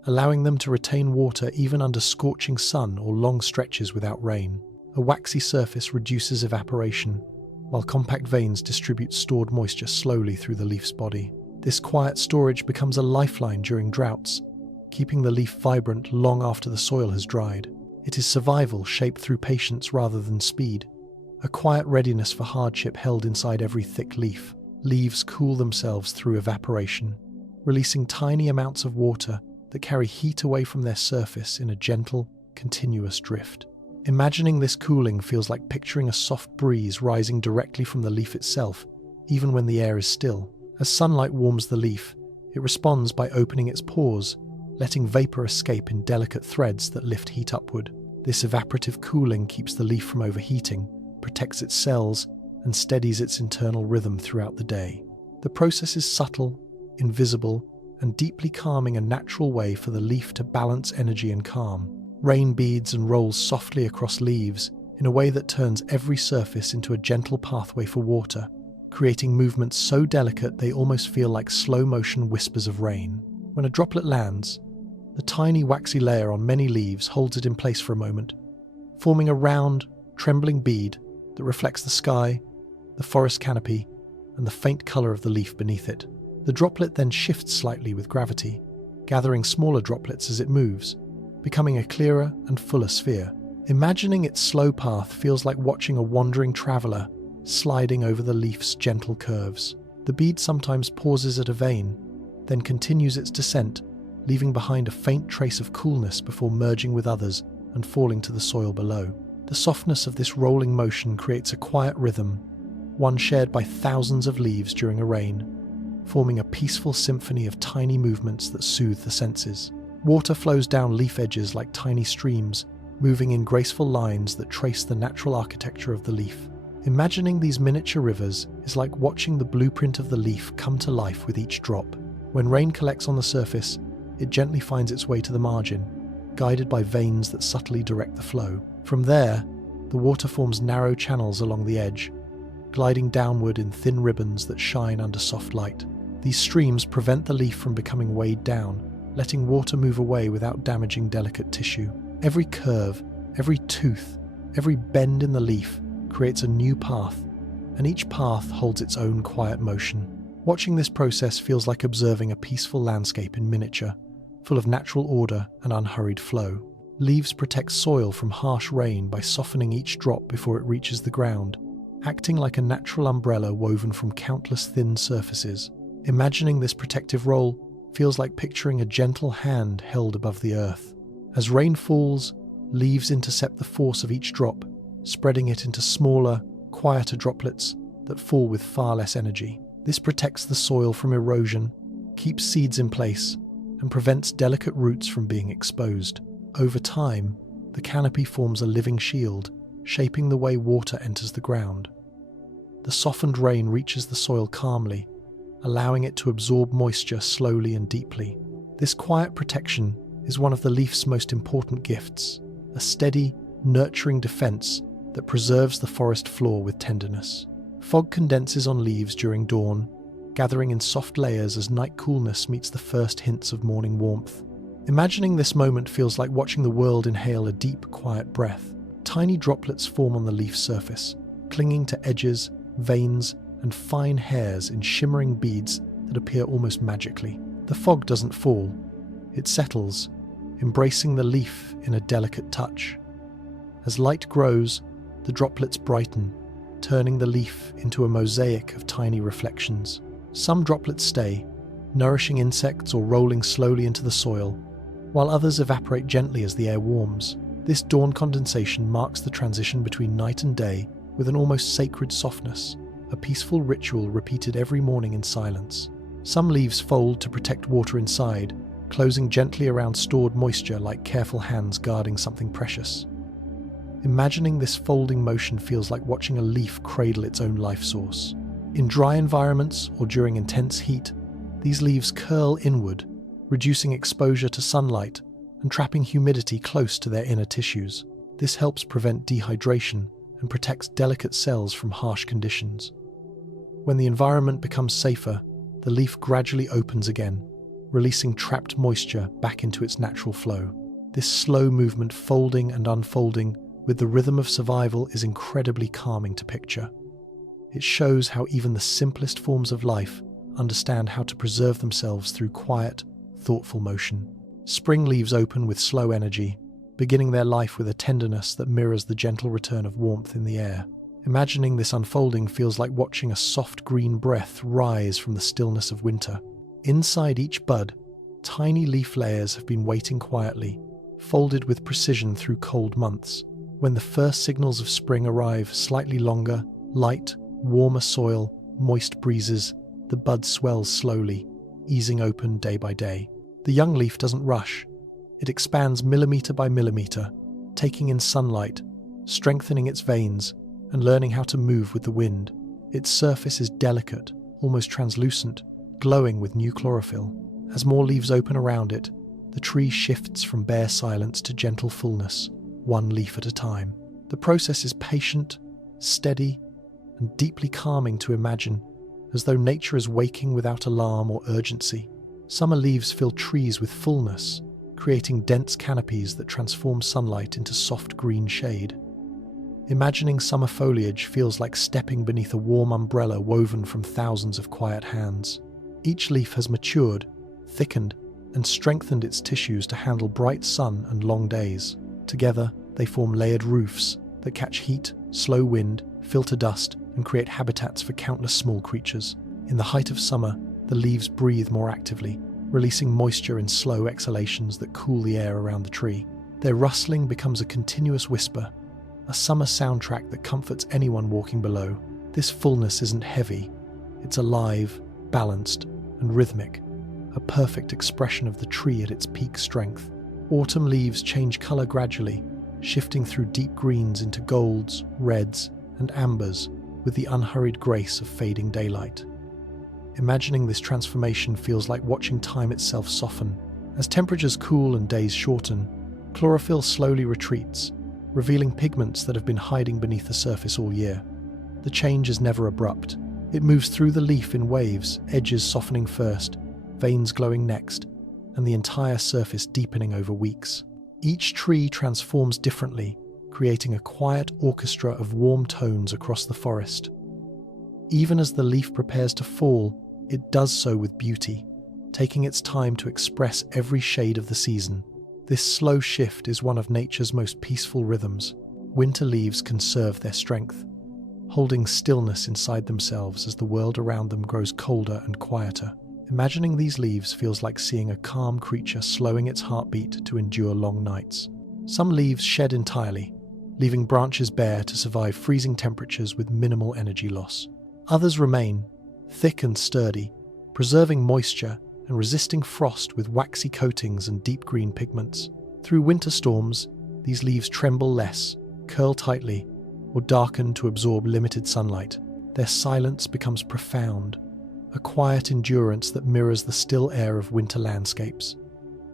allowing them to retain water even under scorching sun or long stretches without rain. A waxy surface reduces evaporation, while compact veins distribute stored moisture slowly through the leaf's body. This quiet storage becomes a lifeline during droughts, keeping the leaf vibrant long after the soil has dried. It is survival shaped through patience rather than speed, a quiet readiness for hardship held inside every thick leaf. Leaves cool themselves through evaporation, releasing tiny amounts of water that carry heat away from their surface in a gentle, continuous drift. Imagining this cooling feels like picturing a soft breeze rising directly from the leaf itself, even when the air is still. As sunlight warms the leaf, it responds by opening its pores, letting vapor escape in delicate threads that lift heat upward. This evaporative cooling keeps the leaf from overheating, protects its cells, and steadies its internal rhythm throughout the day. The process is subtle, invisible, and deeply calming, a natural way for the leaf to balance energy and calm. Rain beads and rolls softly across leaves in a way that turns every surface into a gentle pathway for water, creating movements so delicate they almost feel like slow-motion whispers of rain. When a droplet lands, the tiny waxy layer on many leaves holds it in place for a moment, forming a round, trembling bead that reflects the sky, the forest canopy, and the faint colour of the leaf beneath it. The droplet then shifts slightly with gravity, gathering smaller droplets as it moves, becoming a clearer and fuller sphere. Imagining its slow path feels like watching a wandering traveller sliding over the leaf's gentle curves. The bead sometimes pauses at a vein, then continues its descent, leaving behind a faint trace of coolness before merging with others and falling to the soil below. The softness of this rolling motion creates a quiet rhythm, one shared by thousands of leaves during a rain, forming a peaceful symphony of tiny movements that soothe the senses. Water flows down leaf edges like tiny streams, moving in graceful lines that trace the natural architecture of the leaf. Imagining these miniature rivers is like watching the blueprint of the leaf come to life with each drop. When rain collects on the surface, it gently finds its way to the margin, guided by veins that subtly direct the flow. From there, the water forms narrow channels along the edge, gliding downward in thin ribbons that shine under soft light. These streams prevent the leaf from becoming weighed down, letting water move away without damaging delicate tissue. Every curve, every tooth, every bend in the leaf creates a new path, and each path holds its own quiet motion. Watching this process feels like observing a peaceful landscape in miniature, full of natural order and unhurried flow. Leaves protect soil from harsh rain by softening each drop before it reaches the ground, acting like a natural umbrella woven from countless thin surfaces. Imagining this protective role feels like picturing a gentle hand held above the earth. As rain falls, leaves intercept the force of each drop, spreading it into smaller, quieter droplets that fall with far less energy. This protects the soil from erosion, keeps seeds in place, and prevents delicate roots from being exposed. Over time, the canopy forms a living shield, shaping the way water enters the ground. The softened rain reaches the soil calmly, allowing it to absorb moisture slowly and deeply. This quiet protection is one of the leaf's most important gifts, a steady, nurturing defense that preserves the forest floor with tenderness. Fog condenses on leaves during dawn, gathering in soft layers as night coolness meets the first hints of morning warmth. Imagining this moment feels like watching the world inhale a deep, quiet breath. Tiny droplets form on the leaf's surface, clinging to edges, veins, and fine hairs in shimmering beads that appear almost magically. The fog doesn't fall, it settles, embracing the leaf in a delicate touch. As light grows, the droplets brighten, turning the leaf into a mosaic of tiny reflections. Some droplets stay, nourishing insects or rolling slowly into the soil, while others evaporate gently as the air warms. This dawn condensation marks the transition between night and day with an almost sacred softness, a peaceful ritual repeated every morning in silence. Some leaves fold to protect water inside, closing gently around stored moisture like careful hands guarding something precious. Imagining this folding motion feels like watching a leaf cradle its own life source. In dry environments or during intense heat, these leaves curl inward, reducing exposure to sunlight and trapping humidity close to their inner tissues. This helps prevent dehydration and protects delicate cells from harsh conditions. When the environment becomes safer, the leaf gradually opens again, releasing trapped moisture back into its natural flow. This slow movement, folding and unfolding with the rhythm of survival, is incredibly calming to picture. It shows how even the simplest forms of life understand how to preserve themselves through quiet, thoughtful motion. Spring leaves open with slow energy, beginning their life with a tenderness that mirrors the gentle return of warmth in the air. Imagining this unfolding feels like watching a soft green breath rise from the stillness of winter. Inside each bud, tiny leaf layers have been waiting quietly, folded with precision through cold months. When the first signals of spring arrive, slightly longer, light, warmer soil, moist breezes, the bud swells slowly, easing open day by day. The young leaf doesn't rush. It expands millimeter by millimeter, taking in sunlight, strengthening its veins, and learning how to move with the wind. Its surface is delicate, almost translucent, glowing with new chlorophyll. As more leaves open around it, the tree shifts from bare silence to gentle fullness, one leaf at a time. The process is patient, steady, and deeply calming to imagine, as though nature is waking without alarm or urgency. Summer leaves fill trees with fullness, creating dense canopies that transform sunlight into soft green shade. Imagining summer foliage feels like stepping beneath a warm umbrella woven from thousands of quiet hands. Each leaf has matured, thickened, and strengthened its tissues to handle bright sun and long days. Together, they form layered roofs that catch heat, slow wind, filter dust, and create habitats for countless small creatures. In the height of summer, the leaves breathe more actively, releasing moisture in slow exhalations that cool the air around the tree. Their rustling becomes a continuous whisper, a summer soundtrack that comforts anyone walking below. This fullness isn't heavy, it's alive, balanced, and rhythmic, a perfect expression of the tree at its peak strength. Autumn leaves change color gradually, shifting through deep greens into golds, reds, and ambers with the unhurried grace of fading daylight. Imagining this transformation feels like watching time itself soften. As temperatures cool and days shorten, chlorophyll slowly retreats, revealing pigments that have been hiding beneath the surface all year. The change is never abrupt. It moves through the leaf in waves, edges softening first, veins glowing next, and the entire surface deepening over weeks. Each tree transforms differently, creating a quiet orchestra of warm tones across the forest. Even as the leaf prepares to fall, it does so with beauty, taking its time to express every shade of the season. This slow shift is one of nature's most peaceful rhythms. Winter leaves conserve their strength, holding stillness inside themselves as the world around them grows colder and quieter. Imagining these leaves feels like seeing a calm creature slowing its heartbeat to endure long nights. Some leaves shed entirely, leaving branches bare to survive freezing temperatures with minimal energy loss. Others remain, thick and sturdy, preserving moisture and resisting frost with waxy coatings and deep green pigments. Through winter storms, these leaves tremble less, curl tightly, or darken to absorb limited sunlight. Their silence becomes profound, a quiet endurance that mirrors the still air of winter landscapes.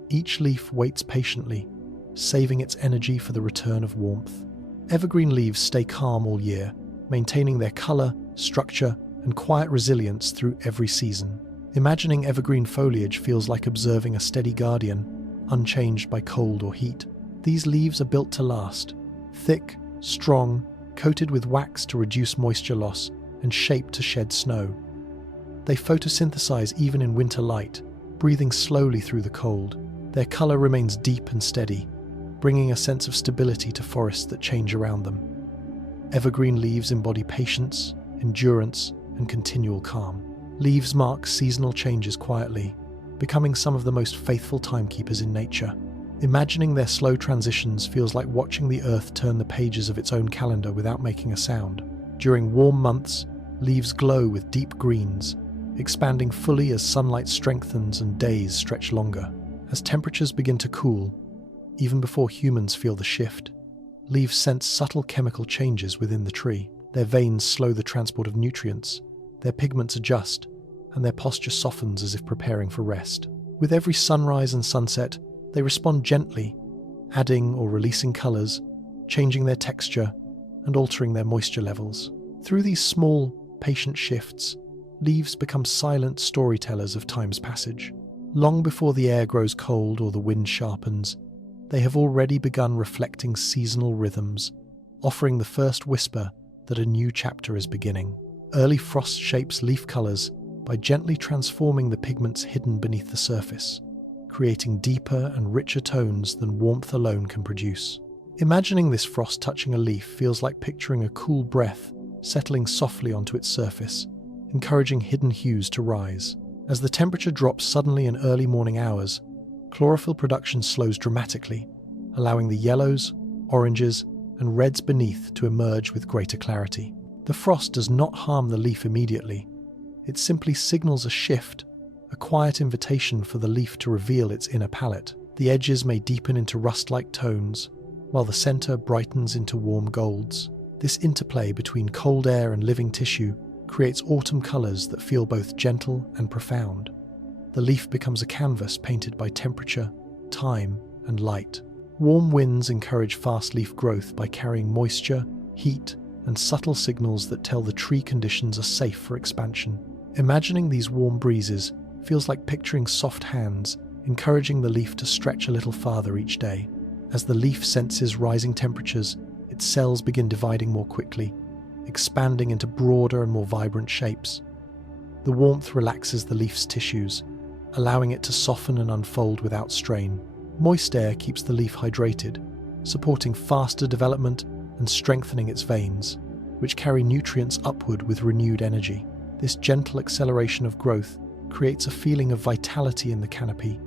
Each leaf waits patiently, saving its energy for the return of warmth. Evergreen leaves stay calm all year, maintaining their color, structure, and quiet resilience through every season. Imagining evergreen foliage feels like observing a steady guardian, unchanged by cold or heat. These leaves are built to last, thick, strong, coated with wax to reduce moisture loss, and shaped to shed snow. They photosynthesize even in winter light, breathing slowly through the cold. Their color remains deep and steady, bringing a sense of stability to forests that change around them. Evergreen leaves embody patience, endurance, and continual calm. Leaves mark seasonal changes quietly, becoming some of the most faithful timekeepers in nature. Imagining their slow transitions feels like watching the earth turn the pages of its own calendar without making a sound. During warm months, Leaves glow with deep greens, expanding fully as sunlight strengthens and days stretch longer. As temperatures begin to cool, even before humans feel the shift, leaves sense subtle chemical changes within the tree. Their veins slow the transport of nutrients, their pigments adjust, and their posture softens as if preparing for rest. With every sunrise and sunset, they respond gently, adding or releasing colours, changing their texture, and altering their moisture levels. Through these small, patient shifts, leaves become silent storytellers of time's passage. Long before the air grows cold or the wind sharpens, they have already begun reflecting seasonal rhythms, offering the first whisper that a new chapter is beginning. Early frost shapes leaf colours by gently transforming the pigments hidden beneath the surface, creating deeper and richer tones than warmth alone can produce. Imagining this frost touching a leaf feels like picturing a cool breath settling softly onto its surface, encouraging hidden hues to rise. As the temperature drops suddenly in early morning hours, chlorophyll production slows dramatically, allowing the yellows, oranges, and reds beneath to emerge with greater clarity. The frost does not harm the leaf immediately. It simply signals a shift, a quiet invitation for the leaf to reveal its inner palette. The edges may deepen into rust-like tones, while the center brightens into warm golds. This interplay between cold air and living tissue creates autumn colors that feel both gentle and profound. The leaf becomes a canvas painted by temperature, time, and light. Warm winds encourage fast leaf growth by carrying moisture, heat, and subtle signals that tell the tree conditions are safe for expansion. Imagining these warm breezes feels like picturing soft hands, encouraging the leaf to stretch a little farther each day. As the leaf senses rising temperatures, its cells begin dividing more quickly, expanding into broader and more vibrant shapes. The warmth relaxes the leaf's tissues, allowing it to soften and unfold without strain. Moist air keeps the leaf hydrated, supporting faster development and strengthening its veins, which carry nutrients upward with renewed energy. This gentle acceleration of growth creates a feeling of vitality in the canopy,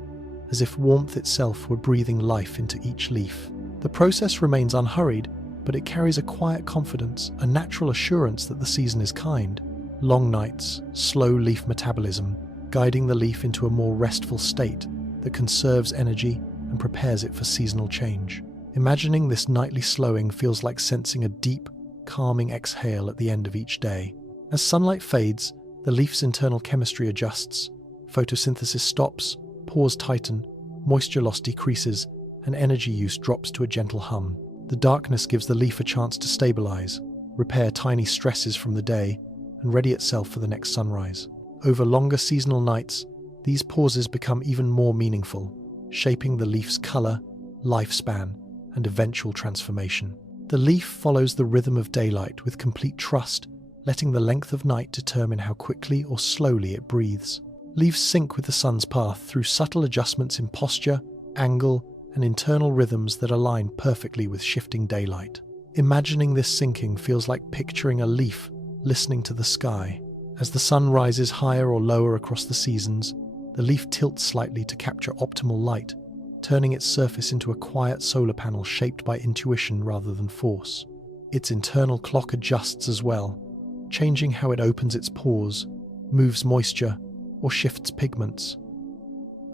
as if warmth itself were breathing life into each leaf. The process remains unhurried, but it carries a quiet confidence, a natural assurance that the season is kind. Long nights, slow leaf metabolism, guiding the leaf into a more restful state that conserves energy and prepares it for seasonal change. Imagining this nightly slowing feels like sensing a deep, calming exhale at the end of each day. As sunlight fades, the leaf's internal chemistry adjusts. Photosynthesis stops, pores tighten, moisture loss decreases, and energy use drops to a gentle hum. The darkness gives the leaf a chance to stabilize, repair tiny stresses from the day, and ready itself for the next sunrise. Over longer seasonal nights, these pauses become even more meaningful, shaping the leaf's color, lifespan, and eventual transformation. The leaf follows the rhythm of daylight with complete trust, letting the length of night determine how quickly or slowly it breathes. Leaves sync with the sun's path through subtle adjustments in posture, angle, and internal rhythms that align perfectly with shifting daylight. Imagining this syncing feels like picturing a leaf listening to the sky. As the sun rises higher or lower across the seasons, the leaf tilts slightly to capture optimal light, turning its surface into a quiet solar panel shaped by intuition rather than force. Its internal clock adjusts as well, changing how it opens its pores, moves moisture, or shifts pigments.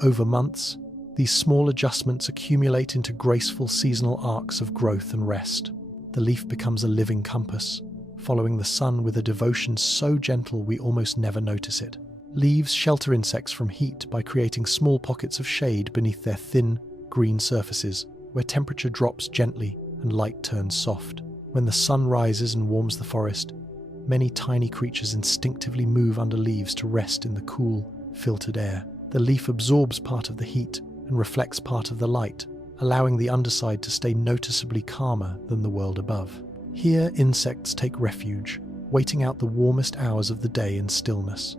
Over months, these small adjustments accumulate into graceful seasonal arcs of growth and rest. The leaf becomes a living compass, following the sun with a devotion so gentle we almost never notice it. Leaves shelter insects from heat by creating small pockets of shade beneath their thin, green surfaces, where temperature drops gently and light turns soft. When the sun rises and warms the forest, many tiny creatures instinctively move under leaves to rest in the cool, filtered air. The leaf absorbs part of the heat and reflects part of the light, allowing the underside to stay noticeably calmer than the world above. Here, insects take refuge, waiting out the warmest hours of the day in stillness.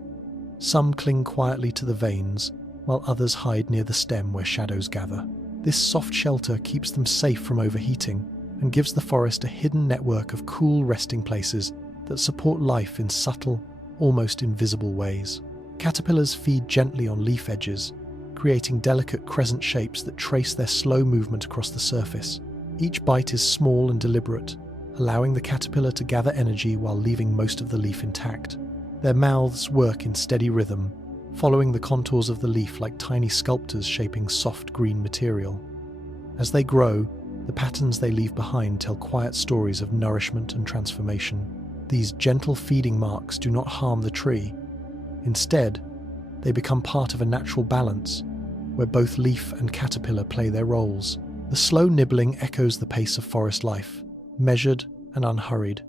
Some cling quietly to the veins, while others hide near the stem where shadows gather. This soft shelter keeps them safe from overheating and gives the forest a hidden network of cool resting places that support life in subtle, almost invisible ways. Caterpillars feed gently on leaf edges, creating delicate crescent shapes that trace their slow movement across the surface. Each bite is small and deliberate, allowing the caterpillar to gather energy while leaving most of the leaf intact. Their mouths work in steady rhythm, following the contours of the leaf like tiny sculptors shaping soft green material. As they grow, the patterns they leave behind tell quiet stories of nourishment and transformation. These gentle feeding marks do not harm the tree. Instead, they become part of a natural balance, where both leaf and caterpillar play their roles. The slow nibbling echoes the pace of forest life, measured and unhurried,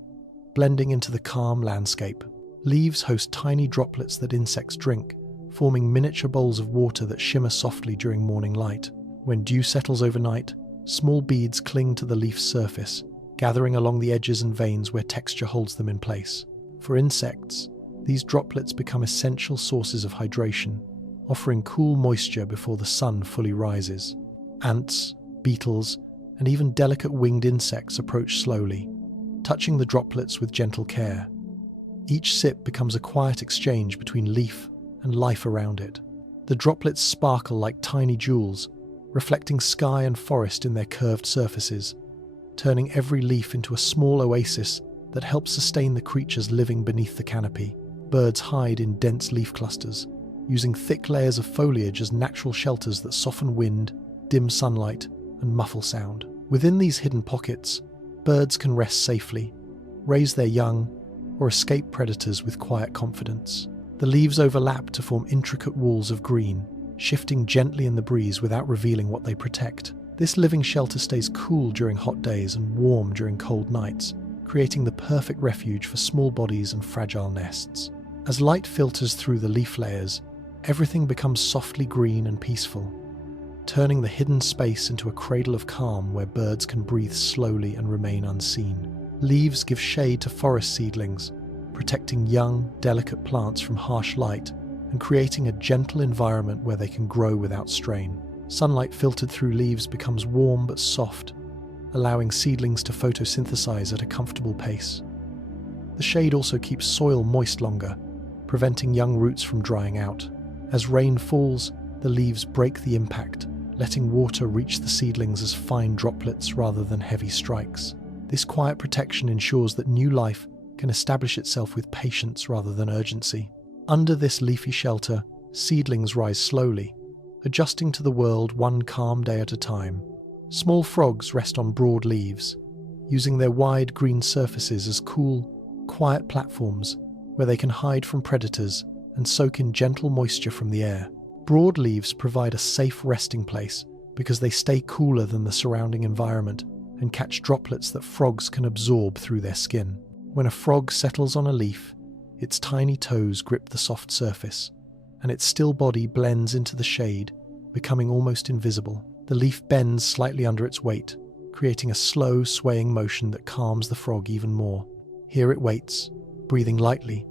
blending into the calm landscape. Leaves host tiny droplets that insects drink, forming miniature bowls of water that shimmer softly during morning light. When dew settles overnight, small beads cling to the leaf's surface, gathering along the edges and veins where texture holds them in place. For insects, these droplets become essential sources of hydration, offering cool moisture before the sun fully rises. Ants, beetles, and even delicate winged insects approach slowly, touching the droplets with gentle care. Each sip becomes a quiet exchange between leaf and life around it. The droplets sparkle like tiny jewels, reflecting sky and forest in their curved surfaces, turning every leaf into a small oasis that helps sustain the creatures living beneath the canopy. Birds hide in dense leaf clusters, using thick layers of foliage as natural shelters that soften wind, dim sunlight, and muffle sound. Within these hidden pockets, birds can rest safely, raise their young, or escape predators with quiet confidence. The leaves overlap to form intricate walls of green, shifting gently in the breeze without revealing what they protect. This living shelter stays cool during hot days and warm during cold nights, creating the perfect refuge for small bodies and fragile nests. As light filters through the leaf layers, everything becomes softly green and peaceful, turning the hidden space into a cradle of calm where birds can breathe slowly and remain unseen. Leaves give shade to forest seedlings, protecting young, delicate plants from harsh light and creating a gentle environment where they can grow without strain. Sunlight filtered through leaves becomes warm but soft, allowing seedlings to photosynthesize at a comfortable pace. The shade also keeps soil moist longer, preventing young roots from drying out. As rain falls, the leaves break the impact, letting water reach the seedlings as fine droplets rather than heavy strikes. This quiet protection ensures that new life can establish itself with patience rather than urgency. Under this leafy shelter, seedlings rise slowly, adjusting to the world one calm day at a time. Small frogs rest on broad leaves, using their wide green surfaces as cool, quiet platforms where they can hide from predators and soak in gentle moisture from the air. Broad leaves provide a safe resting place because they stay cooler than the surrounding environment and catch droplets that frogs can absorb through their skin. When a frog settles on a leaf, its tiny toes grip the soft surface, and its still body blends into the shade, becoming almost invisible. The leaf bends slightly under its weight, creating a slow, swaying motion that calms the frog even more. Here it waits, breathing lightly,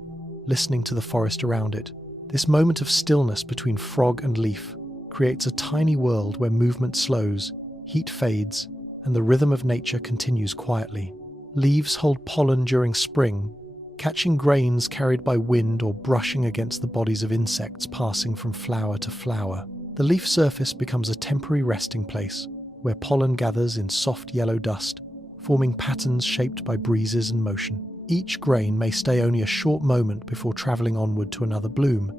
listening to the forest around it. This moment of stillness between frog and leaf creates a tiny world where movement slows, heat fades, and the rhythm of nature continues quietly. Leaves hold pollen during spring, catching grains carried by wind or brushing against the bodies of insects passing from flower to flower. The leaf surface becomes a temporary resting place where pollen gathers in soft yellow dust, forming patterns shaped by breezes and motion. Each grain may stay only a short moment before travelling onward to another bloom,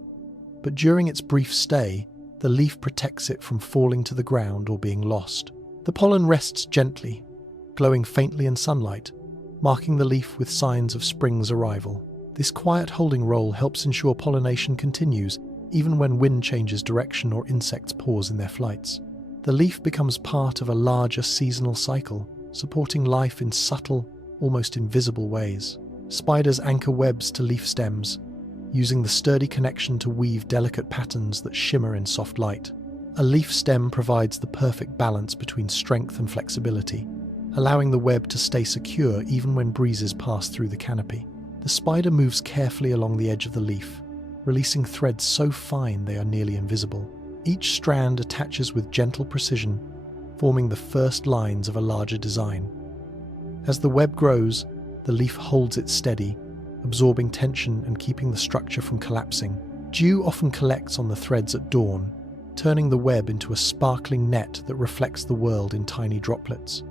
but during its brief stay, the leaf protects it from falling to the ground or being lost. The pollen rests gently, glowing faintly in sunlight, marking the leaf with signs of spring's arrival. This quiet holding role helps ensure pollination continues, even when wind changes direction or insects pause in their flights. The leaf becomes part of a larger seasonal cycle, supporting life in subtle, almost invisible ways. Spiders anchor webs to leaf stems, using the sturdy connection to weave delicate patterns that shimmer in soft light. A leaf stem provides the perfect balance between strength and flexibility, allowing the web to stay secure even when breezes pass through the canopy. The spider moves carefully along the edge of the leaf, releasing threads so fine they are nearly invisible. Each strand attaches with gentle precision, forming the first lines of a larger design. As the web grows, the leaf holds it steady, absorbing tension and keeping the structure from collapsing. Dew often collects on the threads at dawn, turning the web into a sparkling net that reflects the world in tiny droplets.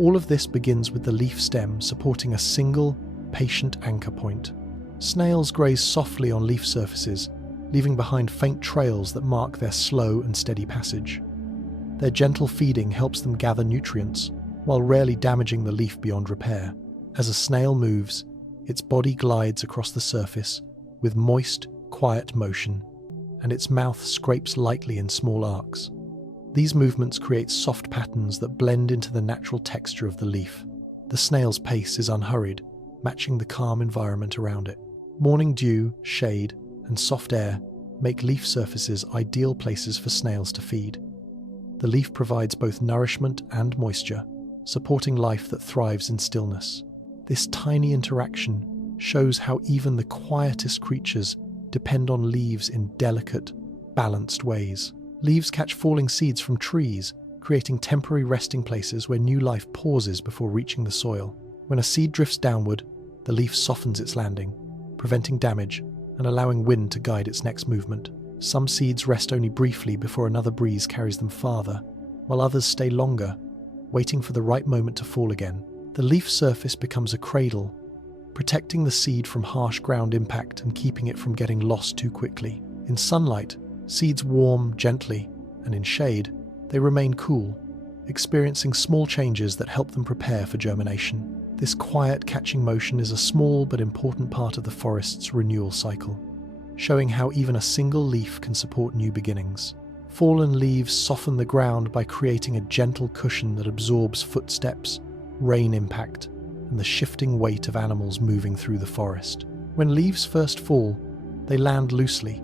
All of this begins with the leaf stem supporting a single, patient anchor point. Snails graze softly on leaf surfaces, leaving behind faint trails that mark their slow and steady passage. Their gentle feeding helps them gather nutrients, while rarely damaging the leaf beyond repair. As a snail moves, its body glides across the surface with moist, quiet motion, and its mouth scrapes lightly in small arcs. These movements create soft patterns that blend into the natural texture of the leaf. The snail's pace is unhurried, matching the calm environment around it. Morning dew, shade, and soft air make leaf surfaces ideal places for snails to feed. The leaf provides both nourishment and moisture, supporting life that thrives in stillness. This tiny interaction shows how even the quietest creatures depend on leaves in delicate, balanced ways. Leaves catch falling seeds from trees, creating temporary resting places where new life pauses before reaching the soil. When a seed drifts downward, the leaf softens its landing, preventing damage and allowing wind to guide its next movement. Some seeds rest only briefly before another breeze carries them farther, while others stay longer, waiting for the right moment to fall again. The leaf surface becomes a cradle, protecting the seed from harsh ground impact and keeping it from getting lost too quickly. In sunlight, seeds warm gently, and in shade, they remain cool, experiencing small changes that help them prepare for germination. This quiet catching motion is a small but important part of the forest's renewal cycle, showing how even a single leaf can support new beginnings. Fallen leaves soften the ground by creating a gentle cushion that absorbs footsteps, rain impact, and the shifting weight of animals moving through the forest. When leaves first fall, they land loosely,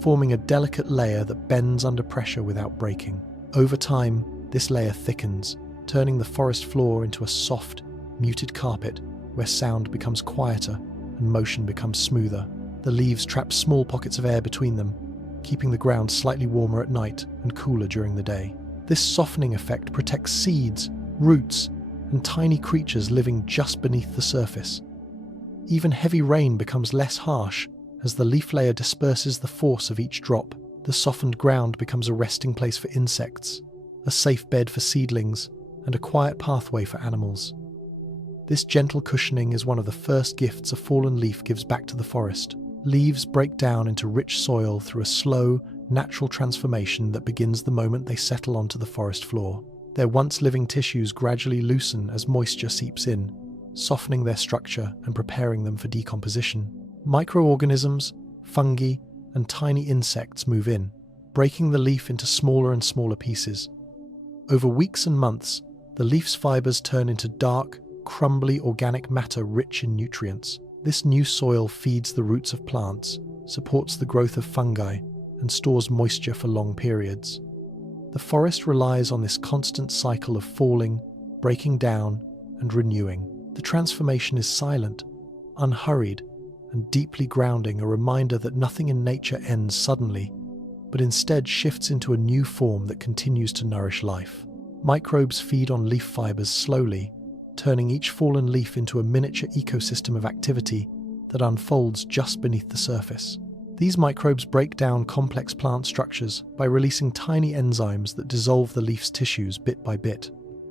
forming a delicate layer that bends under pressure without breaking. Over time, this layer thickens, turning the forest floor into a soft, muted carpet where sound becomes quieter and motion becomes smoother. The leaves trap small pockets of air between them, keeping the ground slightly warmer at night and cooler during the day. This softening effect protects seeds, roots, and tiny creatures living just beneath the surface. Even heavy rain becomes less harsh as the leaf layer disperses the force of each drop. The softened ground becomes a resting place for insects, a safe bed for seedlings, and a quiet pathway for animals. This gentle cushioning is one of the first gifts a fallen leaf gives back to the forest. Leaves break down into rich soil through a slow, natural transformation that begins the moment they settle onto the forest floor. Their once living tissues gradually loosen as moisture seeps in, softening their structure and preparing them for decomposition. Microorganisms, fungi, and tiny insects move in, breaking the leaf into smaller and smaller pieces. Over weeks and months, the leaf's fibers turn into dark, crumbly organic matter rich in nutrients. This new soil feeds the roots of plants, supports the growth of fungi, and stores moisture for long periods. The forest relies on this constant cycle of falling, breaking down, and renewing. The transformation is silent, unhurried, and deeply grounding, a reminder that nothing in nature ends suddenly, but instead shifts into a new form that continues to nourish life. Microbes feed on leaf fibers slowly, turning each fallen leaf into a miniature ecosystem of activity that unfolds just beneath the surface. These microbes break down complex plant structures by releasing tiny enzymes that dissolve the leaf's tissues bit by bit.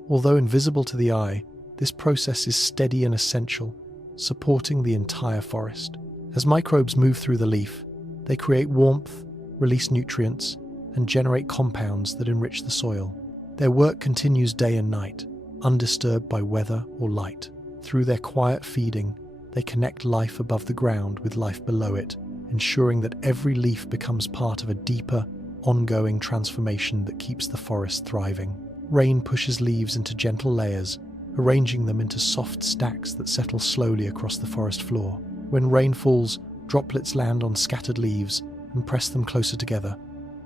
Although invisible to the eye, this process is steady and essential, supporting the entire forest. As microbes move through the leaf, they create warmth, release nutrients, and generate compounds that enrich the soil. Their work continues day and night, undisturbed by weather or light. Through their quiet feeding, they connect life above the ground with life below it, ensuring that every leaf becomes part of a deeper, ongoing transformation that keeps the forest thriving. Rain pushes leaves into gentle layers, arranging them into soft stacks that settle slowly across the forest floor. When rain falls, droplets land on scattered leaves and press them closer together,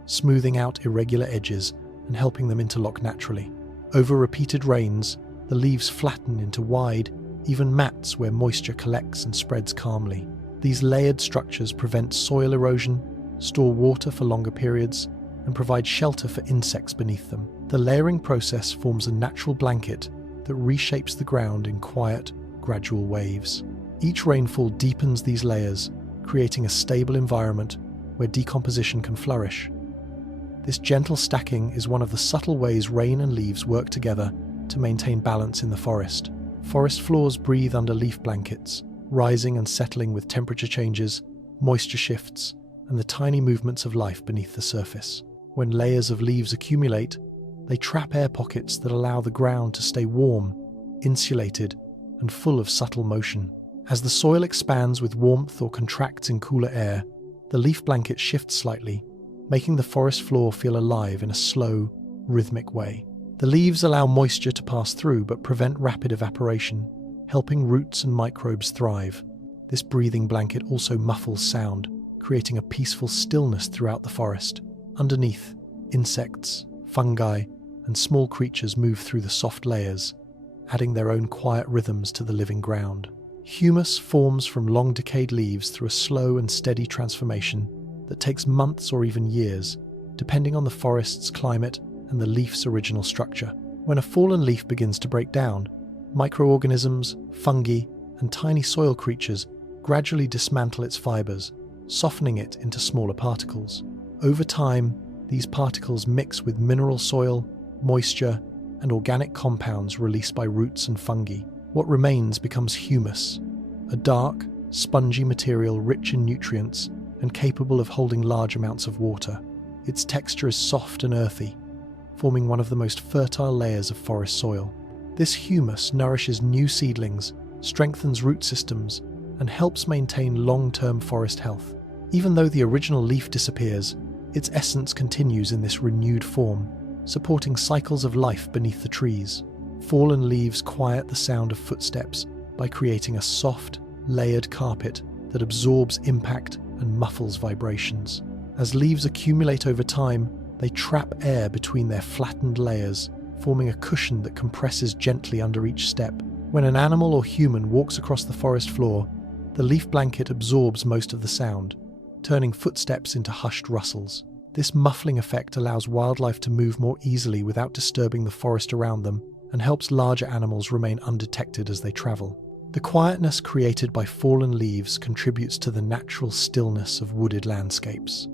smoothing out irregular edges and helping them interlock naturally. Over repeated rains, the leaves flatten into wide, even mats where moisture collects and spreads calmly. These layered structures prevent soil erosion, store water for longer periods, and provide shelter for insects beneath them. The layering process forms a natural blanket that reshapes the ground in quiet, gradual waves. Each rainfall deepens these layers, creating a stable environment where decomposition can flourish. This gentle stacking is one of the subtle ways rain and leaves work together to maintain balance in the forest. Forest floors breathe under leaf blankets, rising and settling with temperature changes, moisture shifts, and the tiny movements of life beneath the surface. When layers of leaves accumulate, they trap air pockets that allow the ground to stay warm, insulated, and full of subtle motion. As the soil expands with warmth or contracts in cooler air, the leaf blanket shifts slightly, making the forest floor feel alive in a slow, rhythmic way. The leaves allow moisture to pass through but prevent rapid evaporation, helping roots and microbes thrive. This breathing blanket also muffles sound, creating a peaceful stillness throughout the forest. Underneath, insects, fungi, and small creatures move through the soft layers, adding their own quiet rhythms to the living ground. Humus forms from long-decayed leaves through a slow and steady transformation that takes months or even years, depending on the forest's climate and the leaf's original structure. When a fallen leaf begins to break down, microorganisms, fungi, and tiny soil creatures gradually dismantle its fibers, softening it into smaller particles. Over time, these particles mix with mineral soil, moisture, and organic compounds released by roots and fungi. What remains becomes humus, a dark, spongy material rich in nutrients and capable of holding large amounts of water. Its texture is soft and earthy, forming one of the most fertile layers of forest soil. This humus nourishes new seedlings, strengthens root systems, and helps maintain long-term forest health. Even though the original leaf disappears, its essence continues in this renewed form, supporting cycles of life beneath the trees. Fallen leaves quiet the sound of footsteps by creating a soft, layered carpet that absorbs impact and muffles vibrations. As leaves accumulate over time, they trap air between their flattened layers, forming a cushion that compresses gently under each step. When an animal or human walks across the forest floor, the leaf blanket absorbs most of the sound, turning footsteps into hushed rustles. This muffling effect allows wildlife to move more easily without disturbing the forest around them, and helps larger animals remain undetected as they travel. The quietness created by fallen leaves contributes to the natural stillness of wooded landscapes,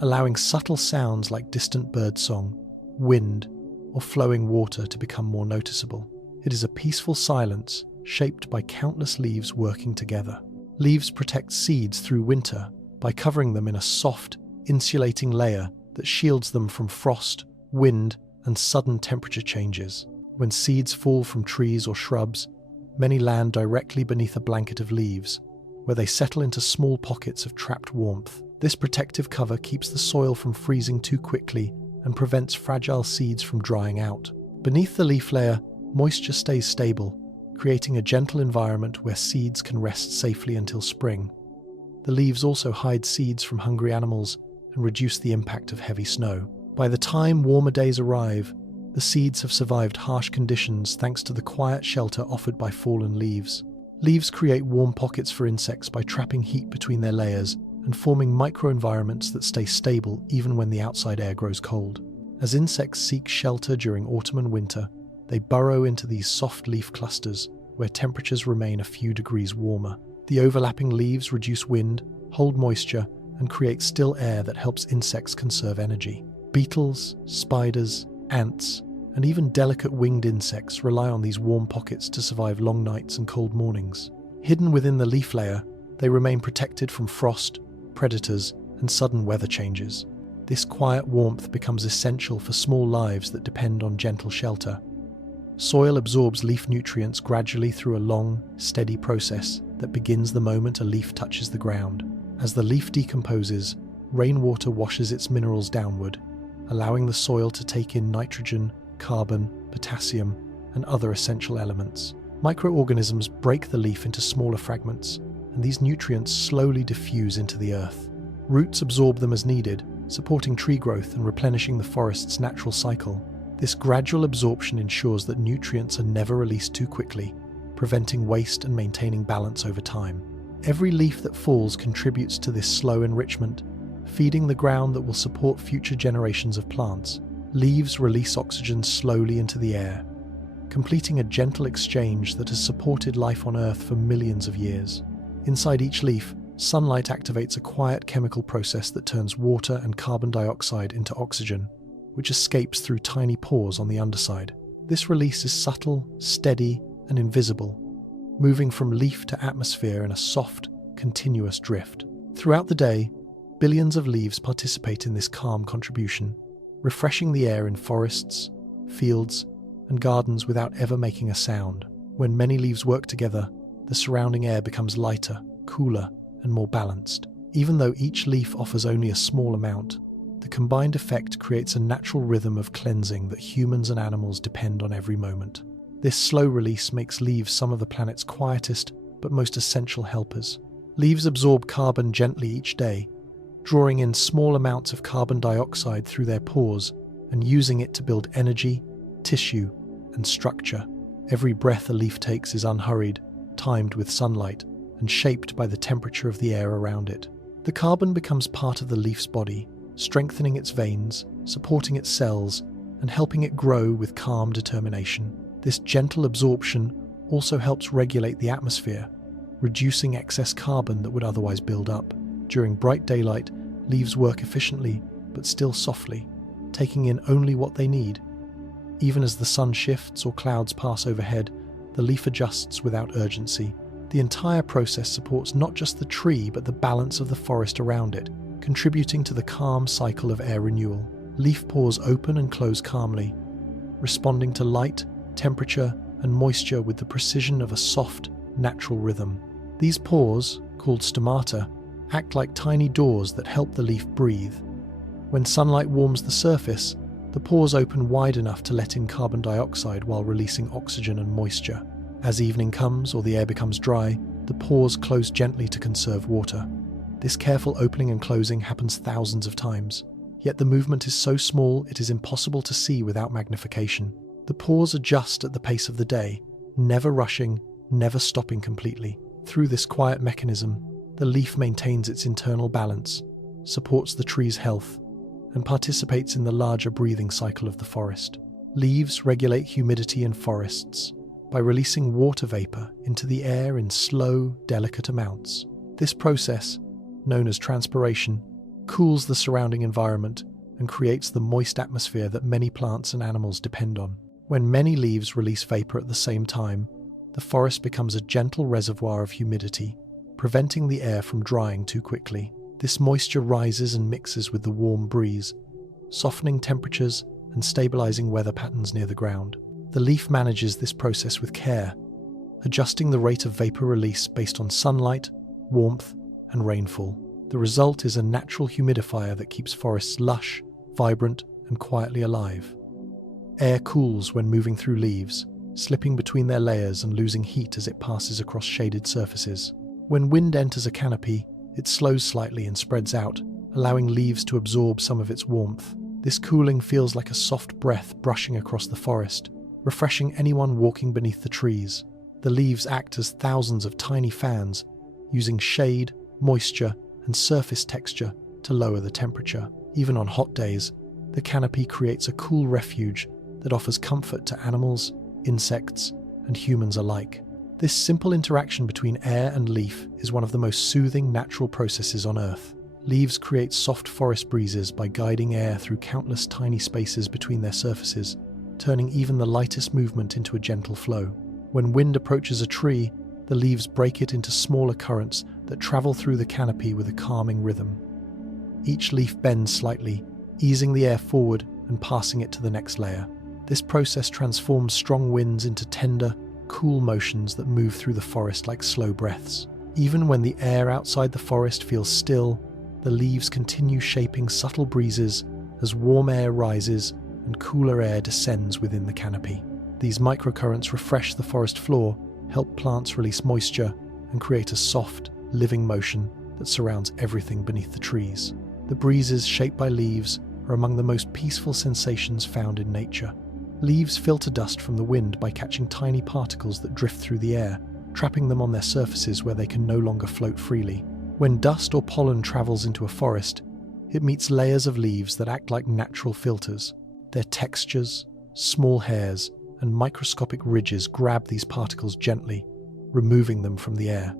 allowing subtle sounds like distant birdsong, wind, or flowing water to become more noticeable. It is a peaceful silence shaped by countless leaves working together. Leaves protect seeds through winter by covering them in a soft, insulating layer that shields them from frost, wind, and sudden temperature changes. When seeds fall from trees or shrubs, many land directly beneath a blanket of leaves, where they settle into small pockets of trapped warmth. This protective cover keeps the soil from freezing too quickly and prevents fragile seeds from drying out. Beneath the leaf layer, moisture stays stable, creating a gentle environment where seeds can rest safely until spring. The leaves also hide seeds from hungry animals and reduce the impact of heavy snow. By the time warmer days arrive, the seeds have survived harsh conditions thanks to the quiet shelter offered by fallen leaves. Leaves create warm pockets for insects by trapping heat between their layers and forming microenvironments that stay stable even when the outside air grows cold. As insects seek shelter during autumn and winter, they burrow into these soft leaf clusters where temperatures remain a few degrees warmer. The overlapping leaves reduce wind, hold moisture, and create still air that helps insects conserve energy. Beetles, spiders, ants, and even delicate winged insects rely on these warm pockets to survive long nights and cold mornings. Hidden within the leaf layer, they remain protected from frost, predators, and sudden weather changes. This quiet warmth becomes essential for small lives that depend on gentle shelter. Soil absorbs leaf nutrients gradually through a long, steady process that begins the moment a leaf touches the ground. As the leaf decomposes, rainwater washes its minerals downward, allowing the soil to take in nitrogen, carbon, potassium, and other essential elements. Microorganisms break the leaf into smaller fragments, and these nutrients slowly diffuse into the earth. Roots absorb them as needed, supporting tree growth and replenishing the forest's natural cycle. This gradual absorption ensures that nutrients are never released too quickly, preventing waste and maintaining balance over time. Every leaf that falls contributes to this slow enrichment, feeding the ground that will support future generations of plants. Leaves release oxygen slowly into the air, completing a gentle exchange that has supported life on Earth for millions of years. Inside each leaf, sunlight activates a quiet chemical process that turns water and carbon dioxide into oxygen, which escapes through tiny pores on the underside. This release is subtle, steady, and invisible, moving from leaf to atmosphere in a soft, continuous drift. Throughout the day, billions of leaves participate in this calm contribution, refreshing the air in forests, fields, and gardens without ever making a sound. When many leaves work together, the surrounding air becomes lighter, cooler, and more balanced. Even though each leaf offers only a small amount, the combined effect creates a natural rhythm of cleansing that humans and animals depend on every moment. This slow release makes leaves some of the planet's quietest but most essential helpers. Leaves absorb carbon gently each day, drawing in small amounts of carbon dioxide through their pores and using it to build energy, tissue, and structure. Every breath a leaf takes is unhurried, timed with sunlight, and shaped by the temperature of the air around it. The carbon becomes part of the leaf's body, strengthening its veins, supporting its cells, and helping it grow with calm determination. This gentle absorption also helps regulate the atmosphere, reducing excess carbon that would otherwise build up. During bright daylight, leaves work efficiently, but still softly, taking in only what they need. Even as the sun shifts or clouds pass overhead, the leaf adjusts without urgency. The entire process supports not just the tree, but the balance of the forest around it, contributing to the calm cycle of air renewal. Leaf pores open and close calmly, responding to light, temperature, and moisture with the precision of a soft, natural rhythm. These pores, called stomata, act like tiny doors that help the leaf breathe. When sunlight warms the surface, the pores open wide enough to let in carbon dioxide while releasing oxygen and moisture. As evening comes or the air becomes dry, the pores close gently to conserve water. This careful opening and closing happens thousands of times, yet the movement is so small it is impossible to see without magnification. The pores adjust at the pace of the day, never rushing, never stopping completely. Through this quiet mechanism, the leaf maintains its internal balance, supports the tree's health, and participates in the larger breathing cycle of the forest. Leaves regulate humidity in forests by releasing water vapor into the air in slow, delicate amounts. This process, known as transpiration, cools the surrounding environment and creates the moist atmosphere that many plants and animals depend on. When many leaves release vapor at the same time, the forest becomes a gentle reservoir of humidity, preventing the air from drying too quickly. This moisture rises and mixes with the warm breeze, softening temperatures and stabilizing weather patterns near the ground. The leaf manages this process with care, adjusting the rate of vapor release based on sunlight, warmth, and rainfall. The result is a natural humidifier that keeps forests lush, vibrant, and quietly alive. Air cools when moving through leaves, slipping between their layers and losing heat as it passes across shaded surfaces. When wind enters a canopy, it slows slightly and spreads out, allowing leaves to absorb some of its warmth. This cooling feels like a soft breath brushing across the forest, refreshing anyone walking beneath the trees. The leaves act as thousands of tiny fans, using shade, moisture, and surface texture to lower the temperature. Even on hot days, the canopy creates a cool refuge that offers comfort to animals, insects, and humans alike. This simple interaction between air and leaf is one of the most soothing natural processes on Earth. Leaves create soft forest breezes by guiding air through countless tiny spaces between their surfaces, turning even the lightest movement into a gentle flow. When wind approaches a tree, the leaves break it into smaller currents that travel through the canopy with a calming rhythm. Each leaf bends slightly, easing the air forward and passing it to the next layer. This process transforms strong winds into tender, cool motions that move through the forest like slow breaths. Even when the air outside the forest feels still, the leaves continue shaping subtle breezes as warm air rises and cooler air descends within the canopy. These microcurrents refresh the forest floor, help plants release moisture, and create a soft, living motion that surrounds everything beneath the trees. The breezes shaped by leaves are among the most peaceful sensations found in nature. Leaves filter dust from the wind by catching tiny particles that drift through the air, trapping them on their surfaces where they can no longer float freely. When dust or pollen travels into a forest, it meets layers of leaves that act like natural filters. Their textures, small hairs, and microscopic ridges grab these particles gently, removing them from the air.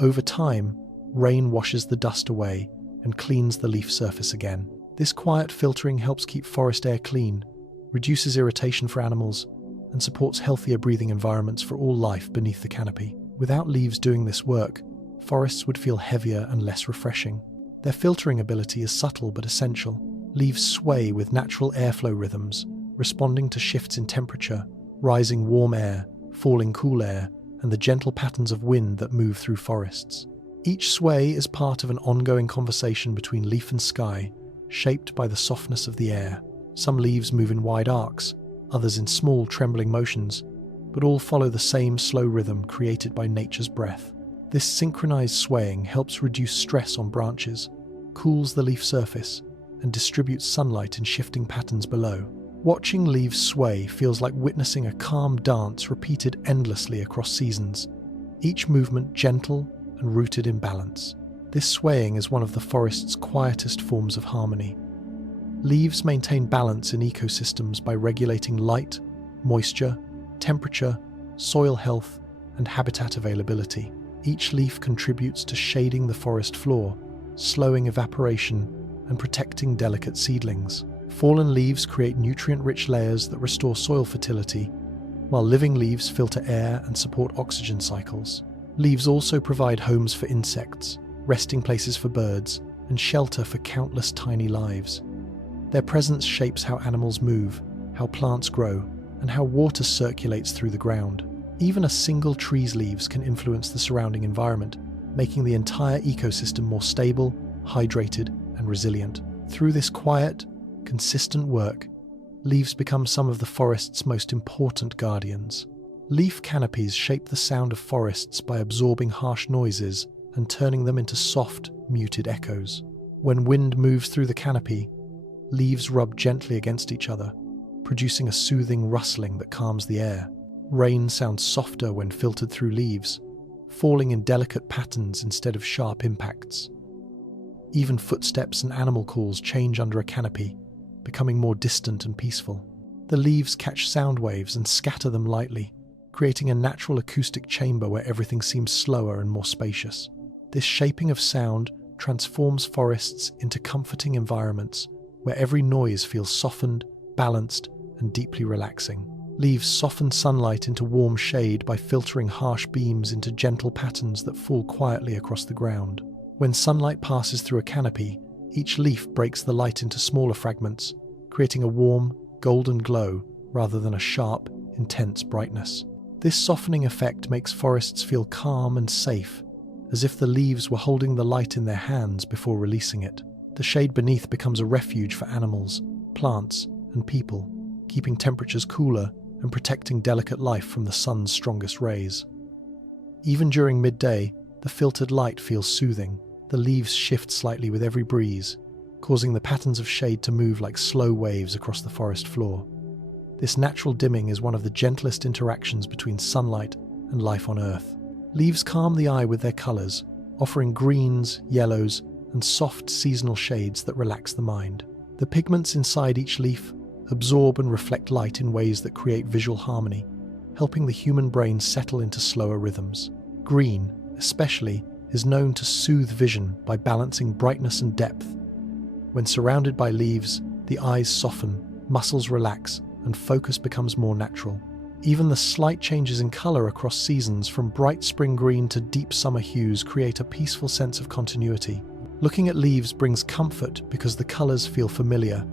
Over time, rain washes the dust away and cleans the leaf surface again. This quiet filtering helps keep forest air clean, reduces irritation for animals, and supports healthier breathing environments for all life beneath the canopy. Without leaves doing this work, forests would feel heavier and less refreshing. Their filtering ability is subtle but essential. Leaves sway with natural airflow rhythms, responding to shifts in temperature, rising warm air, falling cool air, and the gentle patterns of wind that move through forests. Each sway is part of an ongoing conversation between leaf and sky, shaped by the softness of the air. Some leaves move in wide arcs, others in small, trembling motions, but all follow the same slow rhythm created by nature's breath. This synchronized swaying helps reduce stress on branches, cools the leaf surface, and distributes sunlight in shifting patterns below. Watching leaves sway feels like witnessing a calm dance repeated endlessly across seasons, each movement gentle and rooted in balance. This swaying is one of the forest's quietest forms of harmony. Leaves maintain balance in ecosystems by regulating light, moisture, temperature, soil health, and habitat availability. Each leaf contributes to shading the forest floor, slowing evaporation, and protecting delicate seedlings. Fallen leaves create nutrient-rich layers that restore soil fertility, while living leaves filter air and support oxygen cycles. Leaves also provide homes for insects, resting places for birds, and shelter for countless tiny lives. Their presence shapes how animals move, how plants grow, and how water circulates through the ground. Even a single tree's leaves can influence the surrounding environment, making the entire ecosystem more stable, hydrated, and resilient. Through this quiet, consistent work, leaves become some of the forest's most important guardians. Leaf canopies shape the sound of forests by absorbing harsh noises and turning them into soft, muted echoes. When wind moves through the canopy, leaves rub gently against each other, producing a soothing rustling that calms the air. Rain sounds softer when filtered through leaves, falling in delicate patterns instead of sharp impacts. Even footsteps and animal calls change under a canopy, becoming more distant and peaceful. The leaves catch sound waves and scatter them lightly, creating a natural acoustic chamber where everything seems slower and more spacious. This shaping of sound transforms forests into comforting environments where every noise feels softened, balanced, and deeply relaxing. Leaves soften sunlight into warm shade by filtering harsh beams into gentle patterns that fall quietly across the ground. When sunlight passes through a canopy, each leaf breaks the light into smaller fragments, creating a warm, golden glow rather than a sharp, intense brightness. This softening effect makes forests feel calm and safe, as if the leaves were holding the light in their hands before releasing it. The shade beneath becomes a refuge for animals, plants, and people, keeping temperatures cooler and protecting delicate life from the sun's strongest rays. Even during midday, the filtered light feels soothing. The leaves shift slightly with every breeze, causing the patterns of shade to move like slow waves across the forest floor. This natural dimming is one of the gentlest interactions between sunlight and life on Earth. Leaves calm the eye with their colors, offering greens, yellows, and soft seasonal shades that relax the mind. The pigments inside each leaf absorb and reflect light in ways that create visual harmony, helping the human brain settle into slower rhythms. Green, especially, is known to soothe vision by balancing brightness and depth. When surrounded by leaves, the eyes soften, muscles relax, and focus becomes more natural. Even the slight changes in color across seasons, from bright spring green to deep summer hues, create a peaceful sense of continuity. Looking at leaves brings comfort because the colors feel familiar,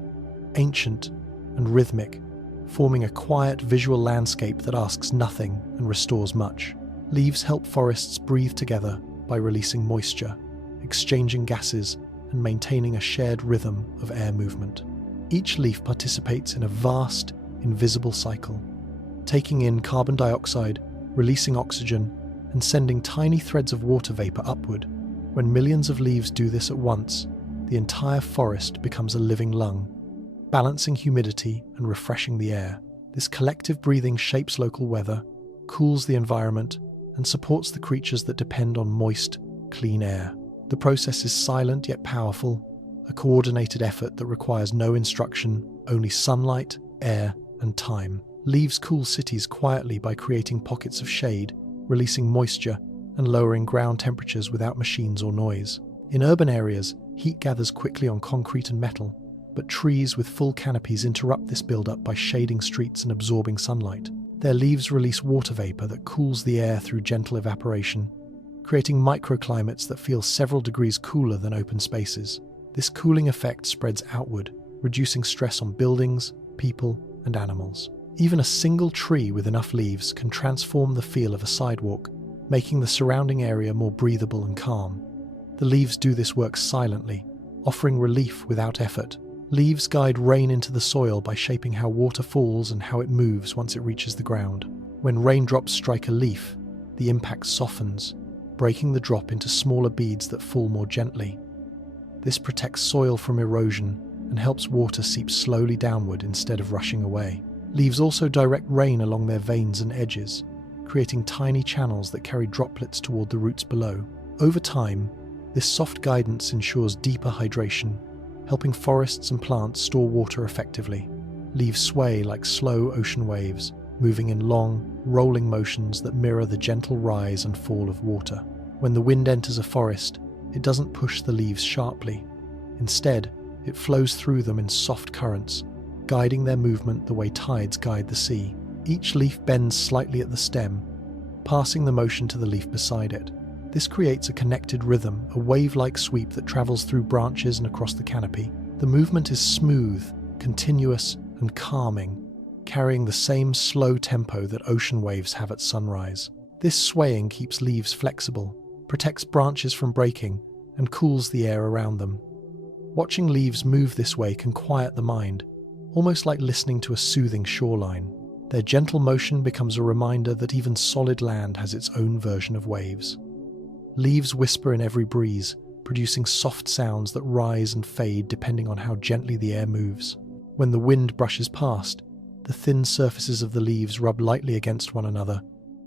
ancient, and rhythmic, forming a quiet visual landscape that asks nothing and restores much. Leaves help forests breathe together by releasing moisture, exchanging gases, and maintaining a shared rhythm of air movement. Each leaf participates in a vast, invisible cycle, taking in carbon dioxide, releasing oxygen, and sending tiny threads of water vapor upward. When millions of leaves do this at once, the entire forest becomes a living lung, balancing humidity and refreshing the air. This collective breathing shapes local weather, cools the environment, and supports the creatures that depend on moist, clean air. The process is silent yet powerful, a coordinated effort that requires no instruction, only sunlight, air, and time. Leaves cool cities quietly by creating pockets of shade, releasing moisture, and lowering ground temperatures without machines or noise. In urban areas, heat gathers quickly on concrete and metal, but trees with full canopies interrupt this build-up by shading streets and absorbing sunlight. Their leaves release water vapor that cools the air through gentle evaporation, creating microclimates that feel several degrees cooler than open spaces. This cooling effect spreads outward, reducing stress on buildings, people, and animals. Even a single tree with enough leaves can transform the feel of a sidewalk, making the surrounding area more breathable and calm. The leaves do this work silently, offering relief without effort. Leaves guide rain into the soil by shaping how water falls and how it moves once it reaches the ground. When raindrops strike a leaf, the impact softens, breaking the drop into smaller beads that fall more gently. This protects soil from erosion and helps water seep slowly downward instead of rushing away. Leaves also direct rain along their veins and edges, creating tiny channels that carry droplets toward the roots below. Over time, this soft guidance ensures deeper hydration, helping forests and plants store water effectively. Leaves sway like slow ocean waves, moving in long, rolling motions that mirror the gentle rise and fall of water. When the wind enters a forest, it doesn't push the leaves sharply. Instead, it flows through them in soft currents, guiding their movement the way tides guide the sea. Each leaf bends slightly at the stem, passing the motion to the leaf beside it. This creates a connected rhythm, a wave-like sweep that travels through branches and across the canopy. The movement is smooth, continuous, and calming, carrying the same slow tempo that ocean waves have at sunrise. This swaying keeps leaves flexible, protects branches from breaking, and cools the air around them. Watching leaves move this way can quiet the mind, almost like listening to a soothing shoreline. Their gentle motion becomes a reminder that even solid land has its own version of waves. Leaves whisper in every breeze, producing soft sounds that rise and fade depending on how gently the air moves. When the wind brushes past, the thin surfaces of the leaves rub lightly against one another,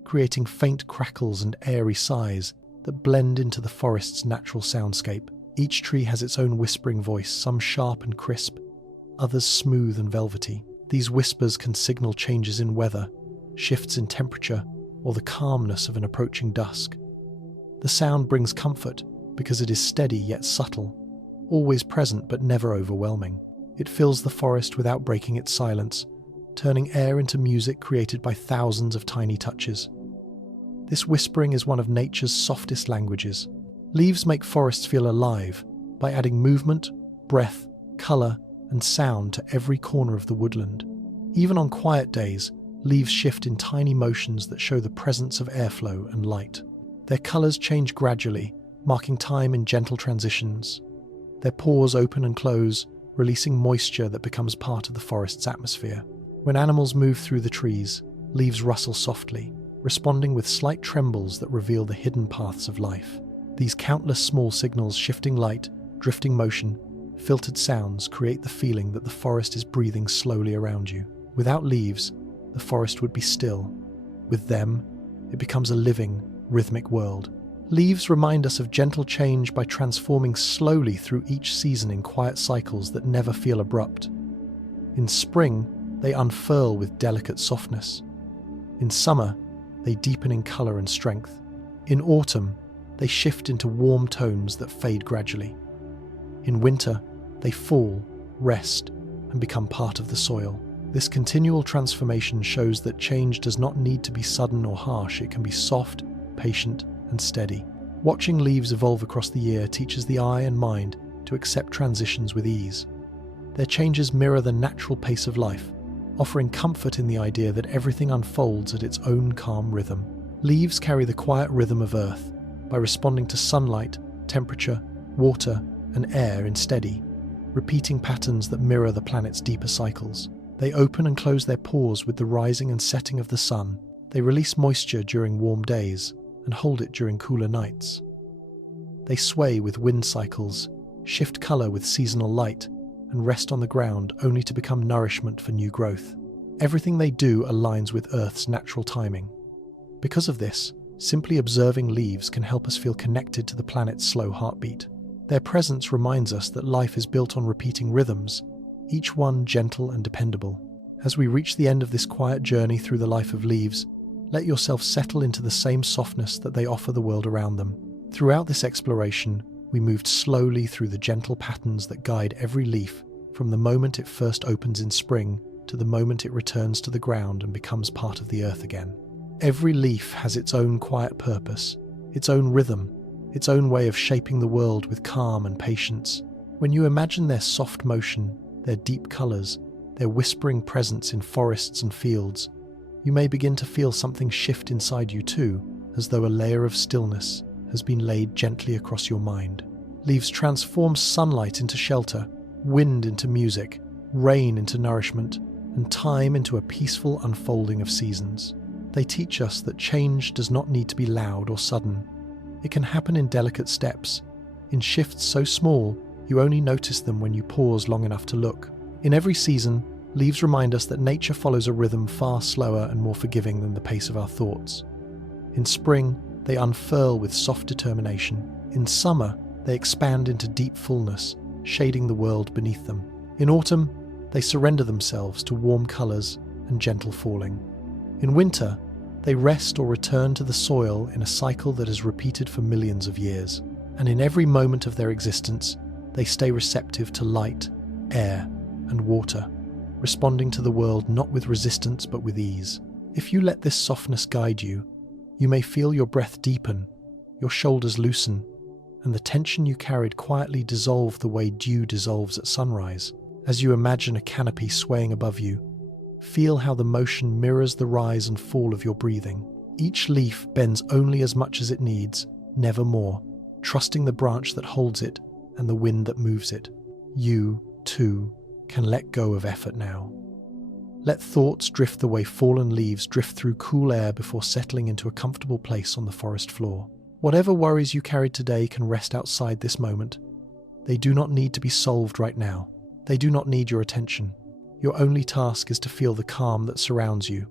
creating faint crackles and airy sighs that blend into the forest's natural soundscape. Each tree has its own whispering voice, some sharp and crisp, others smooth and velvety. These whispers can signal changes in weather, shifts in temperature, or the calmness of an approaching dusk. The sound brings comfort because it is steady yet subtle, always present but never overwhelming. It fills the forest without breaking its silence, turning air into music created by thousands of tiny touches. This whispering is one of nature's softest languages. Leaves make forests feel alive by adding movement, breath, colour, and sound to every corner of the woodland. Even on quiet days, leaves shift in tiny motions that show the presence of airflow and light. Their colours change gradually, marking time in gentle transitions. Their pores open and close, releasing moisture that becomes part of the forest's atmosphere. When animals move through the trees, leaves rustle softly, responding with slight trembles that reveal the hidden paths of life. These countless small signals, shifting light, drifting motion, filtered sounds, create the feeling that the forest is breathing slowly around you. Without leaves, the forest would be still. With them, it becomes a living, rhythmic world. Leaves remind us of gentle change by transforming slowly through each season in quiet cycles that never feel abrupt. In spring, they unfurl with delicate softness. In summer, they deepen in colour and strength. In autumn, they shift into warm tones that fade gradually. In winter, they fall, rest, and become part of the soil. This continual transformation shows that change does not need to be sudden or harsh. It can be soft, patient, and steady. Watching leaves evolve across the year teaches the eye and mind to accept transitions with ease. Their changes mirror the natural pace of life, offering comfort in the idea that everything unfolds at its own calm rhythm. Leaves carry the quiet rhythm of Earth by responding to sunlight, temperature, water, and air in steady, repeating patterns that mirror the planet's deeper cycles. They open and close their pores with the rising and setting of the sun. They release moisture during warm days and hold it during cooler nights. They sway with wind cycles, shift colour with seasonal light, and rest on the ground only to become nourishment for new growth. Everything they do aligns with Earth's natural timing. Because of this, simply observing leaves can help us feel connected to the planet's slow heartbeat. Their presence reminds us that life is built on repeating rhythms, each one gentle and dependable. As we reach the end of this quiet journey through the life of leaves, let yourself settle into the same softness that they offer the world around them. Throughout this exploration, we moved slowly through the gentle patterns that guide every leaf, from the moment it first opens in spring to the moment it returns to the ground and becomes part of the earth again. Every leaf has its own quiet purpose, its own rhythm, its own way of shaping the world with calm and patience. When you imagine their soft motion, their deep colours, their whispering presence in forests and fields, you may begin to feel something shift inside you too, as though a layer of stillness has been laid gently across your mind. Leaves transform sunlight into shelter, wind into music, rain into nourishment, and time into a peaceful unfolding of seasons. They teach us that change does not need to be loud or sudden. It can happen in delicate steps, in shifts so small you only notice them when you pause long enough to look. In every season, leaves remind us that nature follows a rhythm far slower and more forgiving than the pace of our thoughts. In spring, they unfurl with soft determination. In summer, they expand into deep fullness, shading the world beneath them. In autumn, they surrender themselves to warm colours and gentle falling. In winter, they rest or return to the soil in a cycle that is repeated for millions of years. And in every moment of their existence, they stay receptive to light, air, and water, responding to the world not with resistance but with ease. If you let this softness guide you, you may feel your breath deepen, your shoulders loosen, and the tension you carried quietly dissolve the way dew dissolves at sunrise. As you imagine a canopy swaying above you, feel how the motion mirrors the rise and fall of your breathing. Each leaf bends only as much as it needs, never more, trusting the branch that holds it and the wind that moves it. You, too, can let go of effort now. Let thoughts drift the way fallen leaves drift through cool air before settling into a comfortable place on the forest floor. Whatever worries you carried today can rest outside this moment. They do not need to be solved right now. They do not need your attention. Your only task is to feel the calm that surrounds you,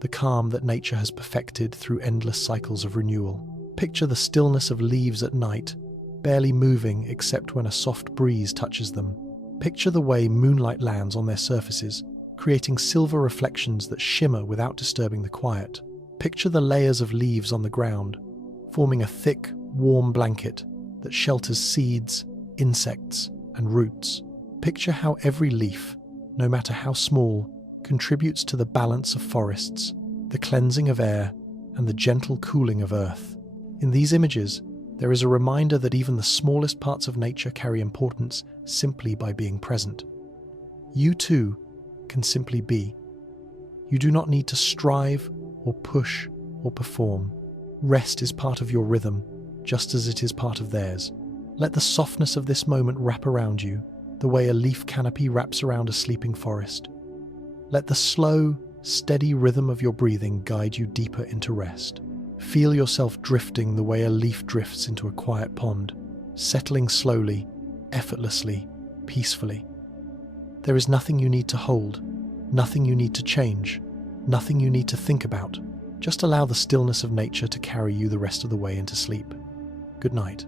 the calm that nature has perfected through endless cycles of renewal. Picture the stillness of leaves at night, barely moving except when a soft breeze touches them. Picture the way moonlight lands on their surfaces, creating silver reflections that shimmer without disturbing the quiet. Picture the layers of leaves on the ground, forming a thick, warm blanket that shelters seeds, insects, and roots. Picture how every leaf, no matter how small, contributes to the balance of forests, the cleansing of air, and the gentle cooling of earth. In these images, there is a reminder that even the smallest parts of nature carry importance simply by being present. You too can simply be. You do not need to strive or push or perform. Rest is part of your rhythm, just as it is part of theirs. Let the softness of this moment wrap around you, the way a leaf canopy wraps around a sleeping forest. Let the slow, steady rhythm of your breathing guide you deeper into rest. Feel yourself drifting the way a leaf drifts into a quiet pond, settling slowly, effortlessly, peacefully. There is nothing you need to hold, nothing you need to change, nothing you need to think about. Just allow the stillness of nature to carry you the rest of the way into sleep. Good night.